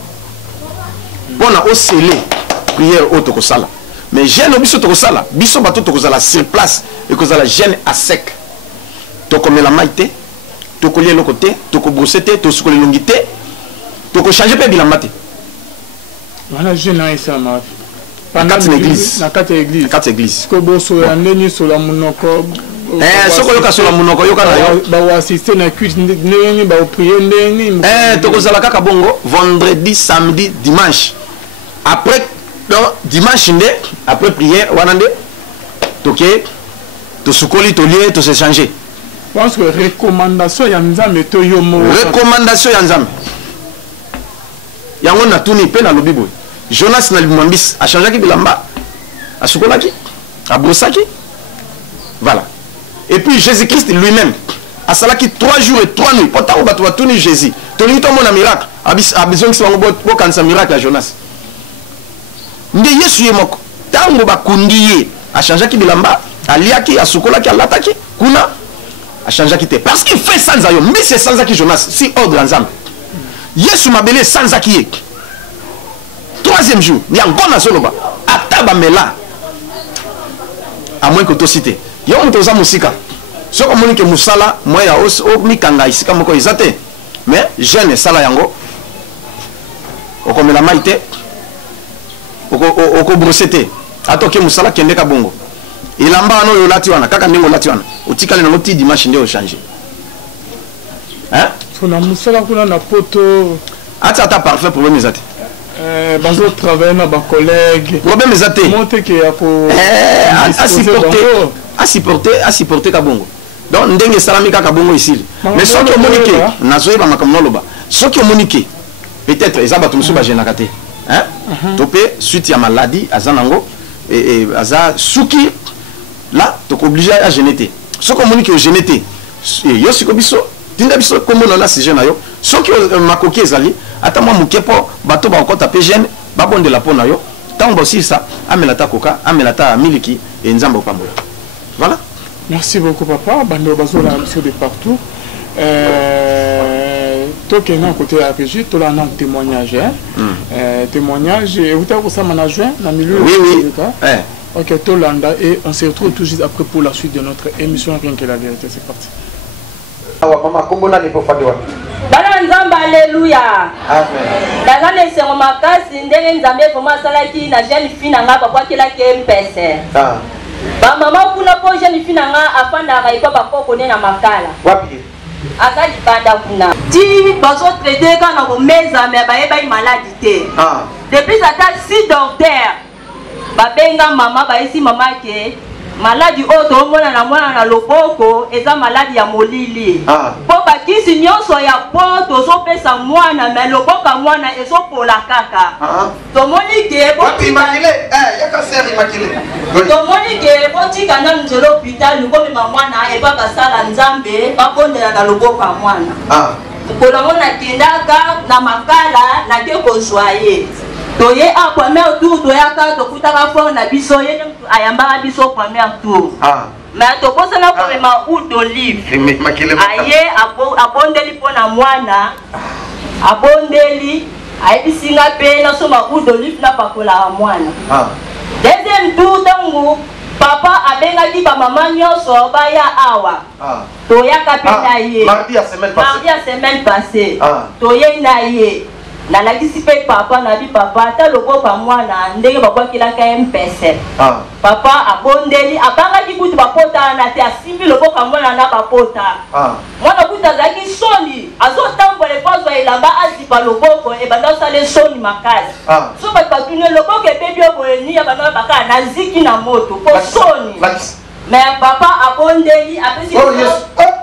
on a oscillé prière au tokosala mais jeune biso tokosala biso bato tokozala sur place et kozala jeune à sec tokomela maite tokolia le côté tokobrosser te tosukoli longité toko changer pe bilamba te voilà jeune a ça ma na kati l'église na kati église kati église ko boso ya ndeni so la munoko soko yoka so la munoko yoka na yo ba wa assister na cuite ndeni ba prier ndeni tokozala kaka bongo vendredi samedi dimanche après dimanche nde après prière wana nde toke tosukoli tolie to se changer parce que recommandation ya nzambe to yo mo recommandation ya nzambe yango na tuni pe na lobi boy Jonas na limambis a changé bilamba a sukolaki a brossaki voilà et puis Jésus-Christ lui-même a salaki 3 jours et 3 nuits pourtant on va tourner Jésus to li to mona miracle a besoin que ça bo kansa miracle à Jonas nde Yesu ye moko tango bakundi a changé bilamba aliaki a sukolaki a lataki kuna a changé te parce qu'il fait sans ayo mais c'est sans aki Jonas si ordre ensemble Yesu mabele sans aki 3e jour il y a encore na soloba ataba mela à moins que to cité yo mto za musika so ko monique musala moya o mikanga isika moko izate mais jeune sala yango okomela maite oko brossete atoke musala kende ka bongo ilamba no yo lati wana kaka ndingo lati wana utikale na moti dimanche ndio changer hein fona musala kuna na poto ata parfait problème ezate bazo travailler na ba collègue problème ezate monte ke ya ko supporter ka bongo donc ndenge salami kaka bongo ici mais soki omonique nazoye ba makamno loba soki omonique peut-être ezaba tumsu ba jenaka te hein topé suite ya maladie azanango et aza suki là tu es obligé à généter ce qu'on monique au généter yo siko biso tinda biso comme on a ces jeunes yo ce qui makoki ezali ata moi mukepo bato ba ko taper jeune ba bonde la pona yo tant aussi ça amelata koka amelata miliki et nzambo pambo voilà merci beaucoup papa bando bazola monsieur de partout toke na côté la régie to la non témoignage témoignage et vous avez ça manager na milieu oui ok Tolanda et on se retrouve tout de suite après pour la suite de notre émission Rien que la vérité. C'est parti. Maman kombo na lipo fadi wa bana nzamba alléluia amen dazane se makasi ndenge nzambe vraiment salaki na jeune fille nga papa kila ke mpese ba mama kuna po jeune fille nga afanda ga ipa ba koko ne na makala wapi azali banda kuna ti bazo traiter kana ko meza me ba eba maladie te depuis ata 6 docteurs babenga mama ba isi mama ke maladie oto mona na loboko eza maladie ya molili po bakisi nyonso ya poto so pesa mwana me loboka mwana eso pola kaka to moni ke wapi makile yaka seri makile to moni ke botika na nzelo hôpital ko me mwana e baba sala nzambe bakondela na loboka mwana ko la mona kindaka na makala na ke ko joyer toye a premier tour toyaka tokutaka fort na biso ye ayambaka biso premier tour mais tokosana komema huile d'olive aye abondeli mpo na mwana abondeli ayebisinga mpe nasoma huile d'olive napakolaka mwana deuxième tour ntango papa abengaki bamama nyonso baya awa toyaka mpe na ye mardi ya semaine passée toye na ye nalakisi pe papa na bi papa ata loboka mwana ndenge babwakilaka mpese papa abondeli abangaki kutu bapota na te asimbi loboka mwana na bapota mwana kutu azalaki soni azotambola epazwa elamba azipa loboko ebanda osala soni makasi so bato batuni loboko ebebi oboyeni ya bana bakala naziki na moto po soni mais papa abondeli apesi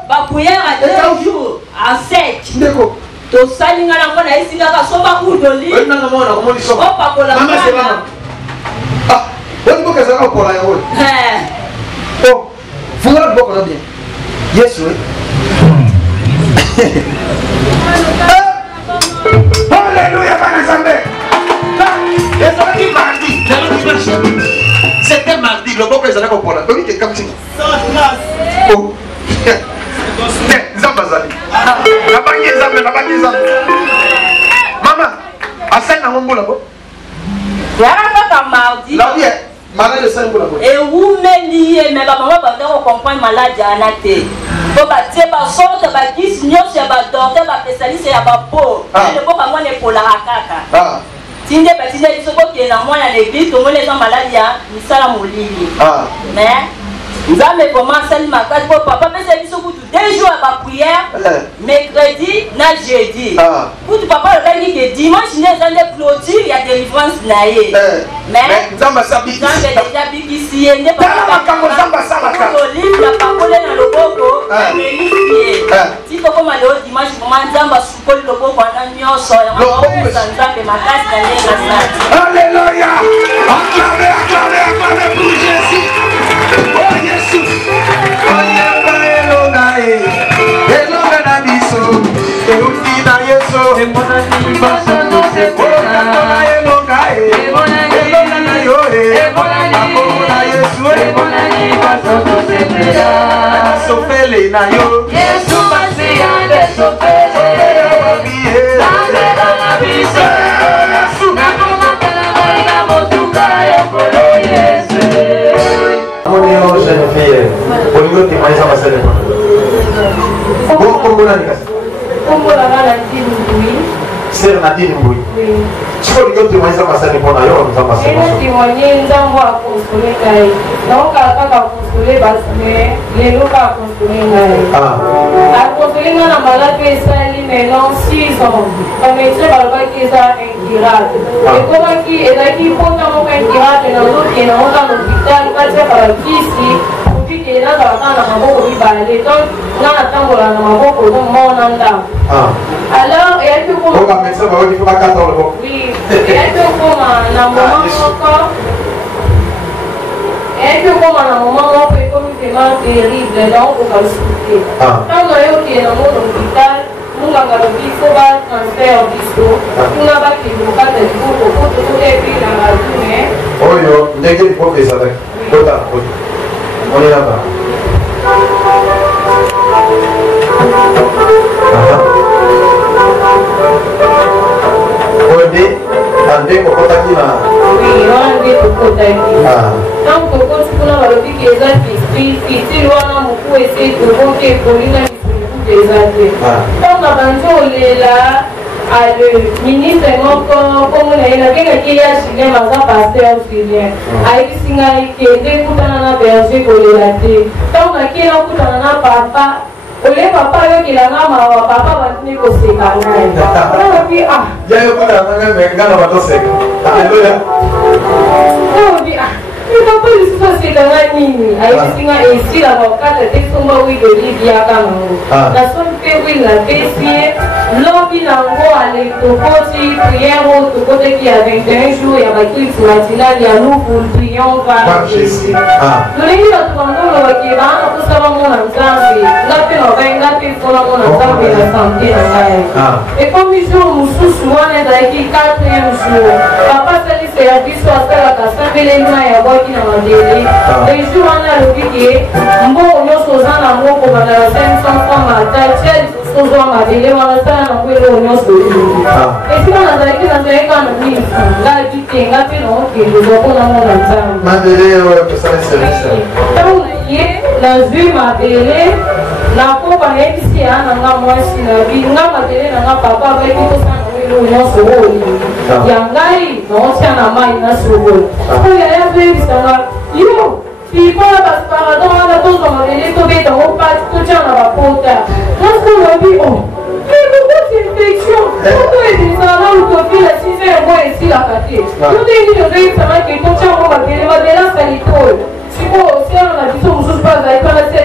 bapuyera 2 jours à 7 to salinga na mona isinga ka soba udoli wewe nanga mona komoni soba opa kola mama sema wewe boka zaka kola ya wewe oh funga boka na bien yes we Alléluia bana zambe c'était mardi le boka zaka kola donc il est comme ça oh Zambazali. Nabangi zambe. Mama, asai na ngombo labo. Malade de 5 pour la boîte. Et où me lié, mais maman va comprendre maladie à la tête. Bon, bah, tu sais, par sorte, bah, qui signore, c'est un docteur, bah, spécialiste, c'est un peau. Le beau, bah, moi, n'est pas la caca. Tinde, bah, tu sais, il faut qu'il y ait un moyen à l'église, tout le monde est en maladie, il s'en a mouli. Mais, nous avons vraiment celle ma case pour papa, mais c'est sur 2 jours à ma prière, mercredi, jeudi. Pour papa, le gars dit que dimanche, il y a des clôtures, il y a des délivrance naïe. Mais, nous avons déjà vu qu'ici, il n'y a pas de livre, la parole dans le boco, si tu comme aller au dimanche, comment nous avons soufflé le boco, on a mis en sort, on a mis en sort, et ma casse dans les Alléluia! Acclamez pour Jésus! Oh Jésus! Elonga na biso, euti na Yesu, elonga na yo, na Yesu, sofele na yo, Yesu masia de sofele, na biso, na koma na motuka ya kolo Yesu. Mon Dieu, jeune fille, au niveau de ma maison, c'est le bon, comment on a dit ça? Comment on a dit oui? C'est Nadine oui. Tu peux dire que tu m'as dit ça, c'est bon, alors nous avons passé. Et nous témoigner, nous avons construit Kaï. Donc, quand on a construit, les locaux ont construit Kaï. A construit dans la maladie, maintenant 6 ans. Comme je disais, il y a incurable. Et comment qui est là qui compte dans incurable dans l'autre qui est dans l'hôpital, pas dire par ici. Et là, dans la maboko, il va aller. Donc, là, attends, dans la maboko, donc, mon anda. Alors, et elle peut comment. Oui, et elle peut comment, dans moment encore. Elle peut comment, dans moment où il comme vraiment terrible, donc, on va le souffrir. Quand on est dans mon hôpital, nous avons dit qu'il faut pas transfert du saut. Nous avons dit qu'il faut pas de bourreau, pour tout les pays dans la journée. Oh, yo, dès que le professeur avec. On est là-bas. Oui, on a dit pour côté. Tant que on a dit que les artistes, ils ont essayé de monter pour les artistes. Donc, on est là. Le ministre encore, comme on a dit, qu'il y a Chilien, pasteur Chilien. Aïe, Singaï, qui était tout en berger pour les latés. Tant qu'il y a tout en papa, au lieu papa, il y a papa va tenir au sécanal. Il y a un peu de Alléluia. On dit, mais papa, il se passe sécanal nini. Aïe, Singaï, ici, l'avocat, le texte, on va oui, de Libya, la sonne fait oui, la baissière. L'homme nango allait au côté prière au côté qui a 21 jours, il y a écrit sur matinale, il y a nous pour le prions par Jésus. Nous les gens qui ont qui va tout ça mon ensemble, la paix la paix pour mon ensemble et la santé et comme ils ont nous souvent on est qui 4e jour. Papa ça dit service à faire la casse mais les mains à voir qui dans la délai. Les jours on a le piqué, bon nous sommes en amour pour la 500 francs matin, nous sommes à délai on a ça. Et si on a dit que nous avons mis là, tu t'es engagé dans le nous avons la vue m'a belé, la coupe à ici, à moi, si la vie, n'a pas belé, n'a pas papa, avec tout ça, nous avons ce rôle. Yangai, non, c'est un amant, il a ce rôle. Il y a un peu, ça va. Yo, si pas la paradon, on a tous dans les tombés dans le pas, tout tient dans la porte. Lorsqu'on va dire, oh. Mais pourquoi c'est une infection? Pourquoi est-ce que ça va ou ton fils a 6 heures moi ici la café? Tout est dit, on dit, ça va que ton tien, on va bien, on va bien la salitoile. Si bon, si on a dit, on ne se passe, on a dit,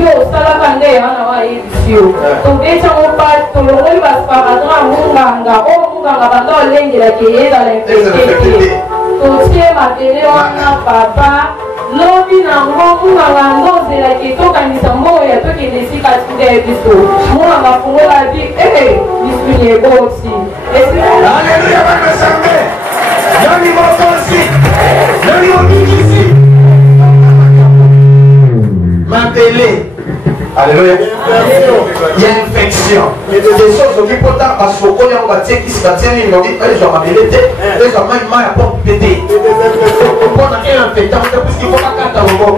yo, ça la candé, on a dit, yo. Donc, déjà, on passe, tout le monde va se faire à Munganga, oh, Munganga, va dans l'aigle, la qui est dans l'infecté. Donc, si on a télé, on a papa. L'homme n'a pas de la question quand il s'en va, il y a tout qui est ici quand il est ici. Moi, on va fouiller la vie, et il est beau aussi. Alléluia, va me samer. L'homme est beau aussi. L'homme est beau ici. Ma télé. Alléluia. Il y a une infection. Des choses qui peuvent être à ce qu'on y a un bâtiment qui se bâtit, ils ont dit, ils ont amené l'été, ils ont même mal à porte pété. On a un infectant, parce qu'il faut pas qu'à le bon.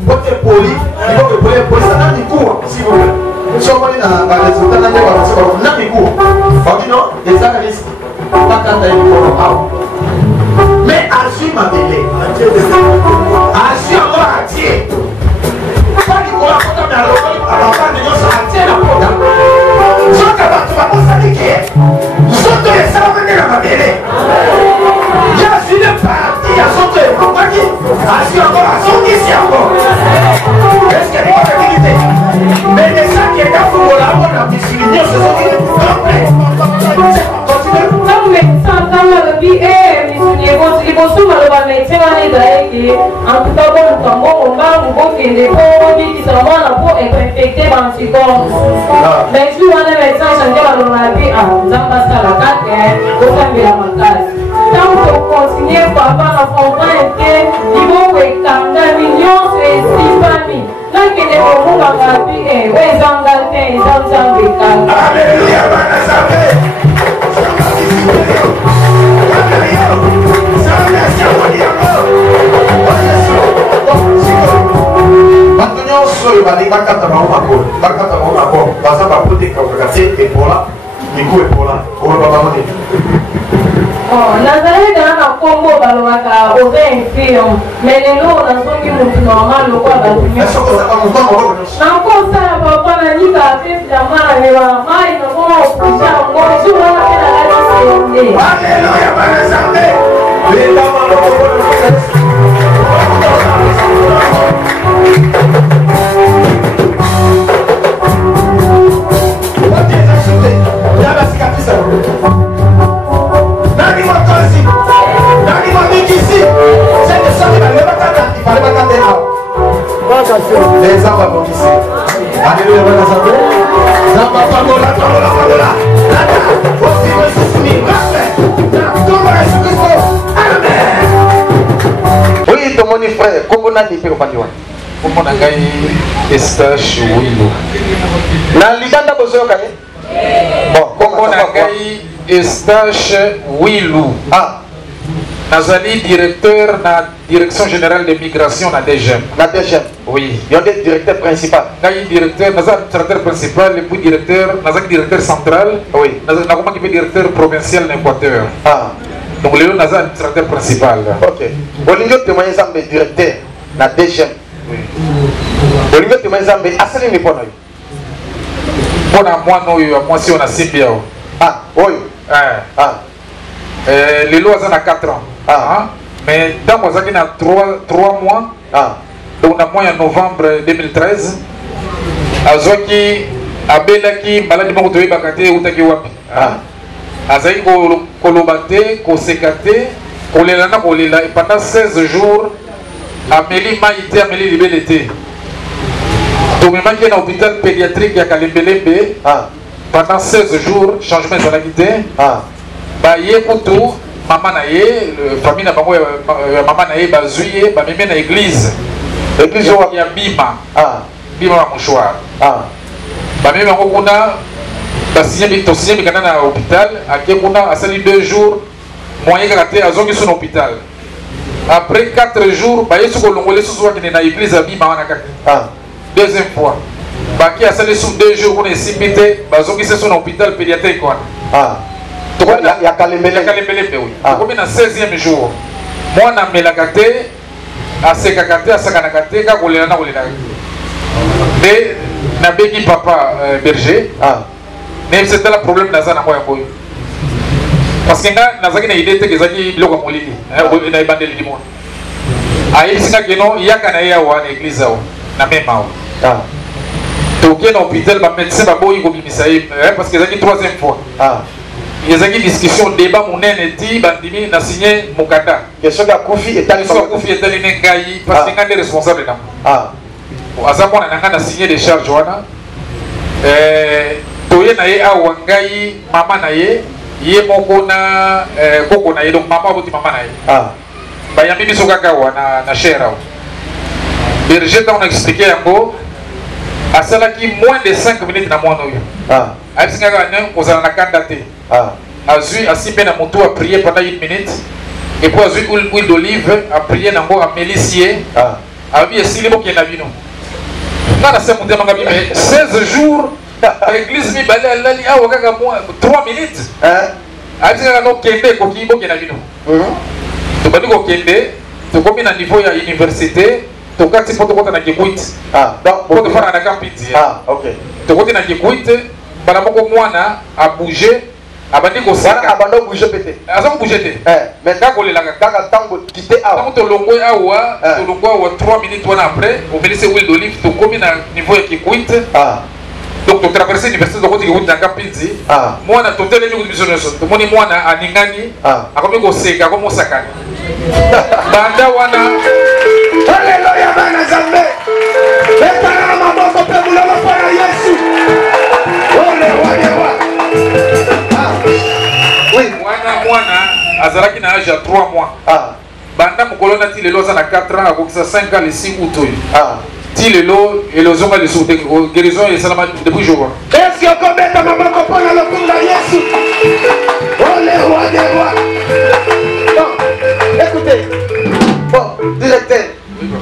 Il faut être poli, il faut que le poli, ça n'a ni cours, s'il vous plaît. Si on va dans les résultats, on n'a ni cours. On dit non, les analystes, pas qu'à le bon. Mais Asu m'a mêlé. Asu encore entier. Pas du coup, on a la entier la porte. Sauf que tu vas pas s'allier. Sauf que les salons venaient dans ma mêlée. Il y a Asu de parti, à son tour. Asu encore à son ici encore. Est-ce qu'il y a des possibilités? Mais les gens qui étaient à football, on a mis sur l'union, ce sont des complets. liboso maloba médecin wana ezalaki en tout cas boluka mbongo mbangu bokende po bobikisa mwana po ekoinfecte banticorps mais jour wana médecin echange balobaka mpe nzambe asalaka te bosambela makasi ntango tokontinue papa na comprendre ke libongo ekangami nyonso esimbami nakende komungaka mpi oyo ezanga te eza nzambe ekanga alleluya bana nzambe nazali kana na kombo balobaka oza infirme mais lelo nazongi motu normal lokola bato nakosala papa nanika pe filamana meba mai nakoma opusha yango jour wana pe nalalisende alleluya bana nzambe les arbres vont ici. Alléluia, bonne assemblée. Oui, ton mon frère, comment on a dit pour Pandiwa? Comment on a gagné Estache Wilou? Dans l'Idanda Bozoka, bon, comment on a gagné Estache Wilou? Ah. Nazali directeur de la direction générale de migration na DGM. La DGM. Oui. Il y a des directeurs principaux. Nazali directeur principal, et puis directeur central. Oui. Nazali directeur provincial en Équateur. Ah. Donc le Nazali directeur principal. Ok. Olingo témoigne ça mais directeur na DGM. Oui. Olingo témoigne ça mais asali ni pono. Pona moi no yo, moi si on a simbiao. Ah, oui. Ah. Les lois ont 4 ans. Ah. Mais dans moi, ça a 3 mois. Ah. Donc, on a mois en novembre 2013. Azoki, Abelaki, maladie de Bakate, Outaki Wapi. Azaï, Kolobate, Kosekate, Kolelana, Kolela. Et pendant 16 jours, Amélie Maïté, Amélie Libelete. Donc, il y a un hôpital pédiatrique à Kalembelembe. Pendant 16 jours, changement de la guidée. Bah yekutu maman na ye famille na bango maman na ye bazuye ba meme na église ya bima bima wa mouchoir ba meme bango kuna ba signé bikana na hôpital ake kuna asali 2 jours moyen kaka azongi sur l'hôpital après 4 jours ba yesu ko longole susu wa na église ya bima wana kaka deuxième fois ba ki asali sur 2 jours kuna simbite bazongi sur l'hôpital pédiatrique wana il y a Kalembele, oui. Comme na 16e jour, moi na melakate, à sekakate, à sakanakate, ka kolena na kolena. Mais na begi papa berger, mais c'était le problème naza na moi boy. Parce que nga nazaki na idée que zaki biloko molili, na ibandeli limon. Ayi singa keno yaka na ya wa na église wa na mema wa. Donc na hôpital ba médecin ba boyi ko bimisa parce que zaki 3e fois. Il y a une discussion, débat, mon ennemi, bandimi, n'a signé Mokanda. Question de Koufi et Tali. Koufi et Tali Nengaï, parce qu'il y a des responsables. Ah. À ça, on a signé des charges. Toye naye a wangai, maman naye, yé moko na koko naye, donc maman boti maman naye. Ah. Bah y'a mis sokaka na cher. Berger, on a expliqué un peu. asalaki moins de 5 minutes na mwana oyo ayebisingaka ne kozala na kanda te azwi asimbe na moto a prier pendant 1 minute et puis azwi huile d'olive a prier nango amelisi ye abi esili bokenda bino nga na se motema nga bime 16 jours église mibale alali awa kaka 3 minutes ayebisingaka nokende ekoki bokenda bino tobandi kokende tokomi na niveau ya université tokati po tokota na Kikwit po tofana na kampiti tokoti na Kikwit bana moko mwana a bouger abandi kosaka abanda bouger pete aza ko bouger te mais ka kolelaka kaka tango kite awa tango tolongo awa 3 minutes wana après on melise huile d'olive tokomi na niveau ya Kikwit donc to traverser université tokoti Kikwit na kampiti mwana totelemi ko biso nyonso tomoni mwana aningani akomi koseka ko mosakani banda wana Alléluia, bana Zambé. Prépare ma mort pour le faire à Jésus. Oui, mwana azalaki na âge ya 3 mois. Banda mokolo na ti lelo za na 4 ans akokisa 5 ans le 6 août oyo. Ti lelo elozonga le soute guérison et salama depuis jour. Est-ce que kometa mama ko pona le kumba Yesu? Ole roi des rois. Non, écoutez. Bon, directeur.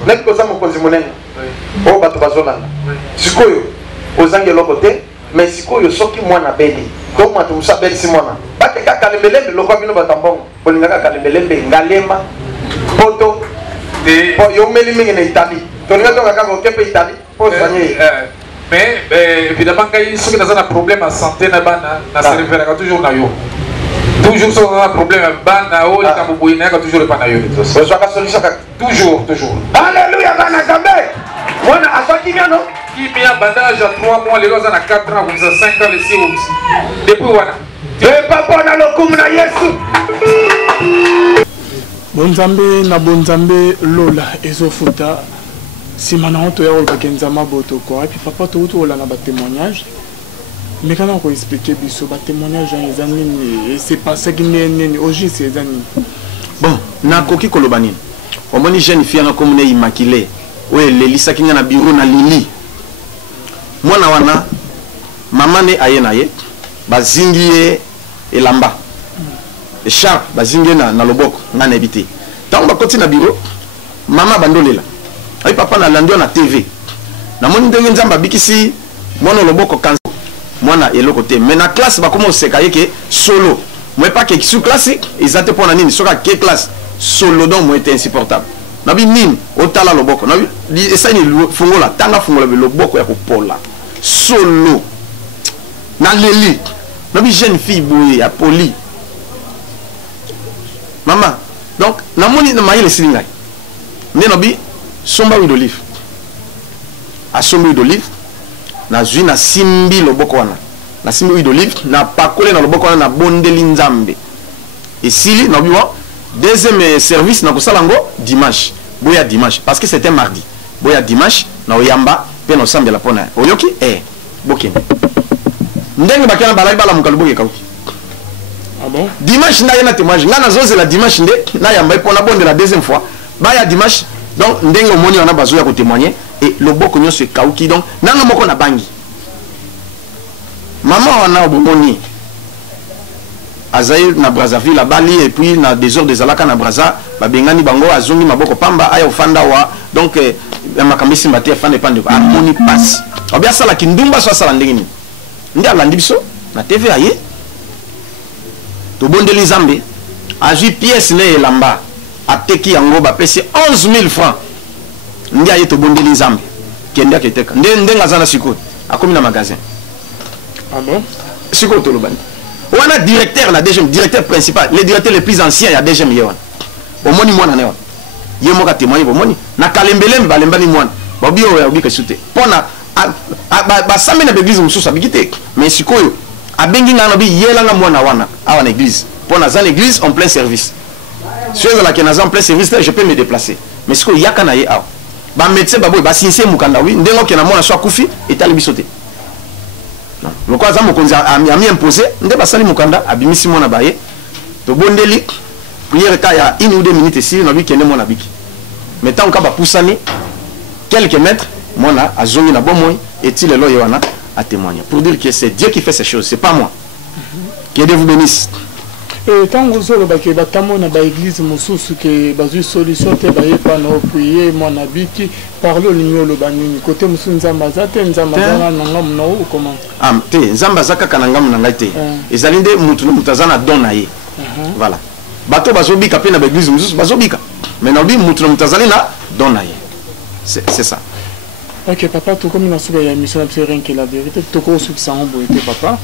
Leki koza mokonzi monene oyo bato bazolanda sikoyo ozangi eloko te mais sikoyo soki mwana beli to moto mosu abelisi mwana bateka kalembelembe lokwa bino bato mbongo bolingaka kalembelembe ngalema poto yo meli mingi na Italie tolinga tonga kaka okepe Italie po soigner mais évidemment ngai soki naza na problème ya santé na bana na serviraka toujours na yo toujours sur un problème bana o la kamboboyi na toujours pas na yo besoin ka solution toujours alléluia bana Zambé mwana asaki miano qui bien bandage à 3 mois les lois na 4 ans vous 5 ans les 6 août depuis wana et papa na lokumu na Yesu bonzambe na bonzambe lola ezofuta simana oto ya olka kenzama boto ko et puis papa to oto la na ba témoignage. Mais quand on explique biso ba témoignage les années et c'est pas ça qui n'est aujourd'hui ces années. Bon, na koki kolobani. Omoni jeune fille na commune immaculée. Ouais, lelisa kinga na bureau na lili. Mwana wana mama ne ayena ye bazingi elamba. Et sharp bazingi na loboko na nebité. Tant ba koti na bureau mama bandolela. Ay papa na landio na TV. Na moni ndenge nzamba bikisi mwana loboko kan mwana eloko te mais na classe ba comment seka yeke solo moi pas que sous classe ils étaient pour nini soka ke classe solo donc moi était insupportable na bi nini otala loboko na bi esa ni fungola tanga fungola be loboko ya kopola solo na leli na bi jeune fille boye ya poli maman donc na moni na maïle silinga ne na bi somba huile d'olive a somba huile d'olive na zui na simbi loboko wana na simbi huile d'olive na pakole na loboko wana na bondeli nzambe esili na biwa deuxième service na kosala ngo dimanche boya dimanche parce que c'était mardi boya dimanche na oyamba pe na osambela pona oyoki bokende ndenge bakena balaki bala mukaluboke kauki ah bon dimanche na yana témoignage nga na zoze la dimanche nde na yamba pona bonde la deuxième fois baya dimanche donc ndenge omoni wana bazoya ko témoigner et le boko nyonso ekauki donc nanga moko na bangi maman wana obomoni azai na Brazzaville la Bali et puis na désordre des alaka na Brazza babengani bango azongi maboko pamba aya ofanda wa donc makambisi mbate afande pande amoni passe obia sala kindumba so sala ndenge ni ndi alandi biso na TV aye to bondeli zambe aji pièce ne elamba ateki yango ba pesi 11000 francs ndi aye to bondeli zambe kende aketeka ndenga zana siko akomi na magasin ah bon siko to lobani wana directeur la DGM directeur principal les directeurs les plus anciens ya DGM yewan omoni mwana ne wana ye moka témoigner bomoni na kalembelembe balembani mwana babi oya obika sute pona ba sambe na église mususa bikite mais sikoyo abengi ngana bi yelanga mwana wana awa na église pona za l'église en plein service si je la kenaza en plein service je peux me déplacer mais sikoyo yaka na ye awa ba médecin baboy ba sinse mukanda wi ndengo kena mwana so akufi etali bisote non loko aza mokonzi ami imposé nde basali mukanda abimisi mwana baye to bondeli prière ka ya 1 ou 2 minutes ici na bi kende mwana biki mais tant ka ba poussani quelques mètres mwana azongi na bomoi et il est là à témoigner pour dire que c'est Dieu qui fait ces choses, c'est pas moi. Que Dieu vous bénisse. Et tant que vous avez dans l'église, que vous solution, vous avez prié, mon habit, parlez au niveau de l'Obani. Côté Nzambazate, Nzambazana, Nangamno, ou comment? Ah, Nzambazaka, Kanangam, Nangate. Et Zalinde, Moutazana, Donaye. Voilà. Bateau Bazobika, Pena, l'église, Bazobika. Mais Nabi, Moutazalina, Donaye. C'est ça. Ok, papa, tout comme il y a une mission, c'est rien que la vérité. Tout comme ce qui s'en papa.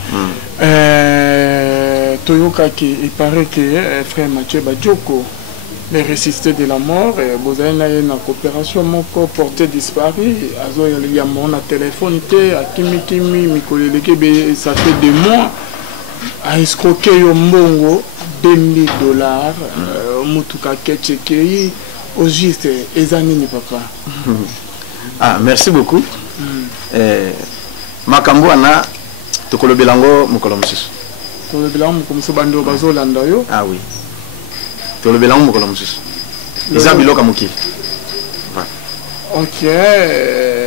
Toyoka, il paraît que frère Mathieu Badjoko, les résistés de la mort, vous avez une coopération, mon corps porté disparu. Il y a mon téléphone, à Kimi, Mikoleleke, ça fait des mois, à escroquer au Mbongo, $2000, Mutuka Ketchekei, au juste, Ezanini, papa. Ah, merci beaucoup. Makambo ana tokolobelango mukolomususu. Tolobelango mukomususu bando bazolanda yo. Ah oui. Tolobelango mukolomususu. Eza biloka mukili. Ok.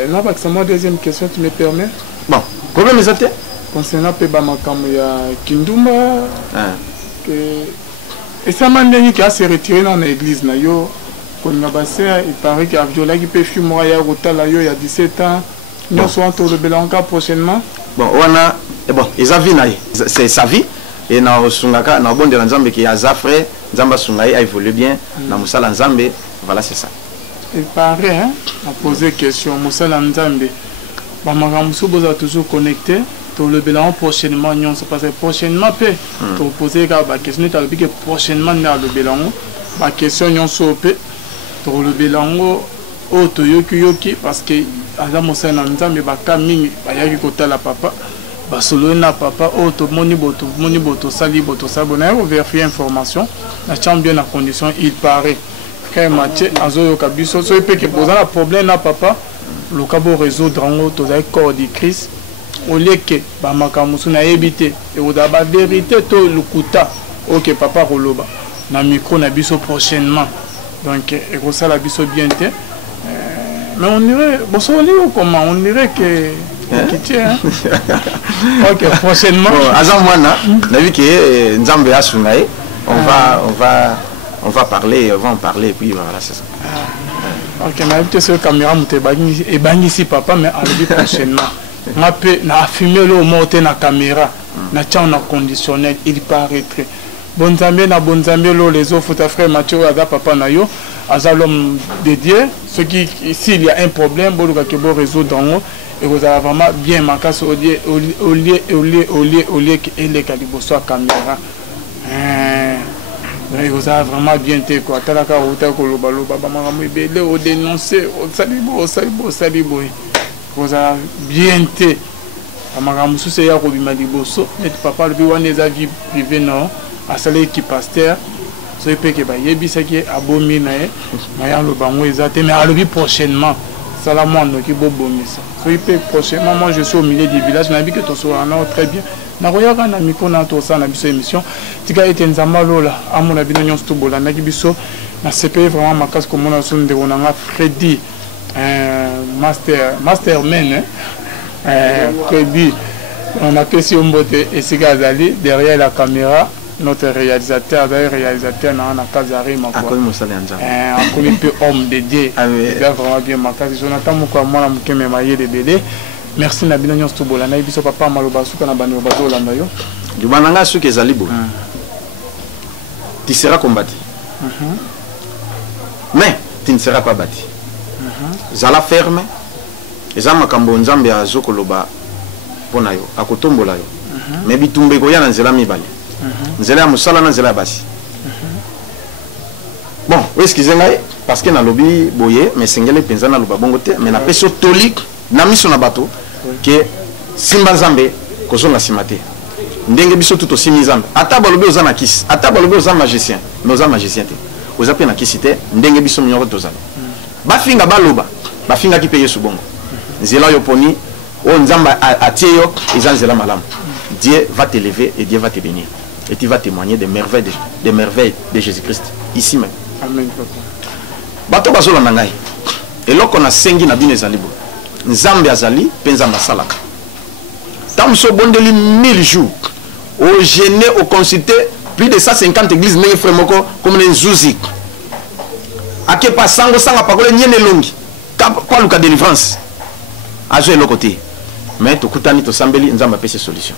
Là, ma deuxième question, tu me permets? Bon, problème est concernant Peba Makambo ya Kindumba. Et ça m'a dit qu'il a se retiré dans l'église na yo. Il paraît qu'il y a violé qui peut fumer il y a 17 ans. Nous sommes autour de Belanca prochainement. Bon, on a. Bon, c'est sa vie. Et dans le Sungaka, dans le bon de l'Anzambe qui a Zafre, Nzamba Sungaï a évolué bien. Dans Moussa Lanzambe, voilà, c'est ça. Il paraît, hein, à poser question. Moussa Lanzambe, Bamaramoussou a toujours connecté. Pour le bilan prochainement, nous se passe prochainement. Pour poser la question, tu as dit que prochainement, nous avons le bilan. La question, nous sommes pour le bilan au Toyoki parce que Adam Moussa Nzambe baka mingi bayaki kotala papa basolo na papa o to moni boto sali boto sabona o vérifier information na chambre bien en condition il paraît que Mathieu azoyo kabiso so peut que poser un problème na papa le cabo résoudre en auto avec corps de Christ au lieu que ba makamusu na éviter et au daba vérité to lukuta OK papa roloba na micro na biso prochainement. Donc, et ça la biso bien. Mais on dirait, bon, comment on dirait que. Ok, prochainement. Azamwana, on a vu que Nzambe a Sungaï. On va parler, on va en parler, et puis voilà, c'est ça. Ok, mais avec ce caméra, et ben ici, papa, mais à la prochainement. On a filmé le monter la caméra, on a conditionné, il paraîtrait. Bonzambe na bonzambe les autres frère Mathieu Ada papa nayo aza l'homme dédié ce qui s'il y a un problème boluka ke bo résoudre en et vous avez vraiment bien manqué au lieu que les caliboso caméra et vous avez vraiment bien été quoi talaka hota ko loba ba mamamu belé au dénoncer au salibo vous avez bien été amagamu sous ya ko bima liboso et papa le biwane za vie privée non à celle qui pasteur so peut que ba yebisa ki abomi na e maya lo bango ezate mais à le prochainement salamon no ki bobomisa so peut prochainement moi je suis au milieu du village na bi que to so ana très bien na koyaka na mikona to sa na biso émission tika ete nzamba lola amona bino nyonso to bola na ki biso na CP vraiment makas comme on a son de onanga Freddy masterman Freddy on a que si on botte et Sigazali derrière la caméra. Notre réalisateur, d'ailleurs réalisateur dans la Kazari, ma quoi. Un peu homme dédié. Il a vraiment bien ma case. Jonathan Mouka, moi, la Mouké, mais maillé de BD. Merci Nabina Nyon Stobola. Naï biso papa Malobasu, kana bani obazo landayo. Du bananga su ke zalibo. Tu seras combattu. Mais tu ne seras pas battu. Zala ferme. Eza makambo nzambe azokoloba pona yo, akotombola yo. Mais bitumbe ko ya na nzela mibale. Nzela musala na nzela basi. Bon, excusez-moi parce que na lobby boye mais singele penza na loba bongo te mais na peso tolik na miso na bato que simba nzambe kozonga simate. Ndenge biso tout aussi nzambe. Ata balobi ozana kisi, ata balobi ozana magicien, mais ozana magicien te. Ozape na kisi te, ndenge biso mnyoro tozana. Bafinga baloba, bafinga ki paye su bongo. Nzela yo poni o nzamba atie yo ezanzela malamu. Dieu va t'élever et Dieu va te bénir. Et tu vas témoigner des merveilles de Jésus-Christ. Ici même. Amen. Bato bazola nangai. Et là qu'on a sengi na bine zalibo. Nzambe azali, Penzamba Salaka. Tant que bondeli 1000 jours, au gêné, au consulté, plus de 150 églises, mais frère comme les Zouzik. Ake pas sango sanga parole ni nelongi. Quoi le cas de délivrance? À jouer le côté. Mais tout kutani to sambeli Nzamba pese solution.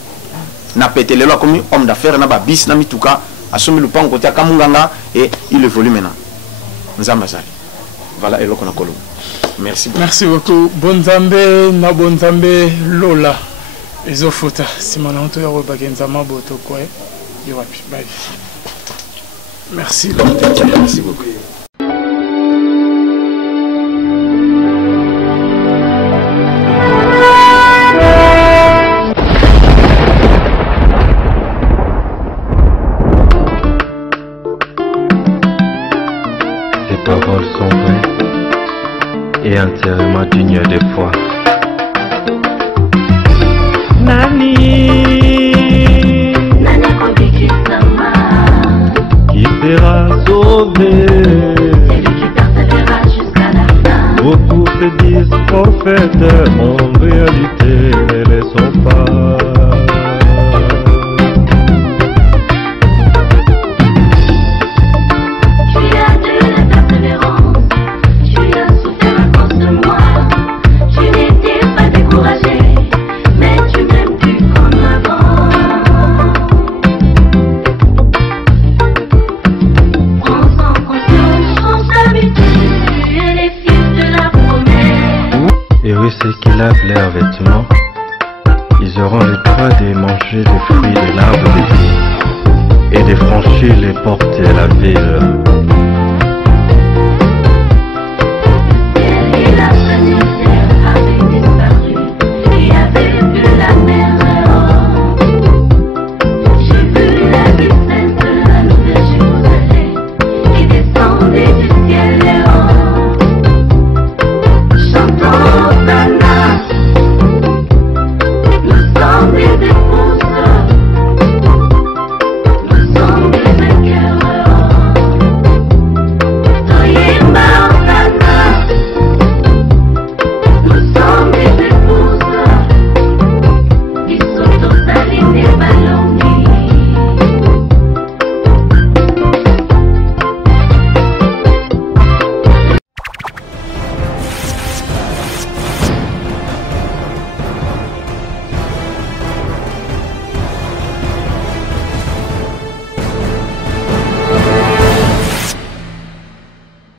Na pété le loi comme homme d'affaires na ba bis na mituka assomme le pan côté Kamunganga et il évolue maintenant. Nzamba Zali. Voilà et là qu'on a colombe. Merci beaucoup. Merci beaucoup. Bonzambe na bonzambe Lola. Ezofuta simana onto ya robagenza maboto kwa yowapi. Bye. Merci. Merci beaucoup. Ces paroles sont vraies et entièrement dignes de foi. Nani qui sera sauvé, Celui qui persévérera jusqu'à la fin. beaucoup se disent prophètes, en réalité ne le sont pas. Tu as de la persévérance, tu as souffert à cause de moi. Tu n'étais pas découragé, mais tu m'aimes plus comme avant. Prends-en conscience, change d'habitude, tu es les fils de la promesse. Heureux ceux qui lavent leurs vêtements, ils auront le droit de manger des fruits de l'arbre de vie et de franchir les portes de la ville.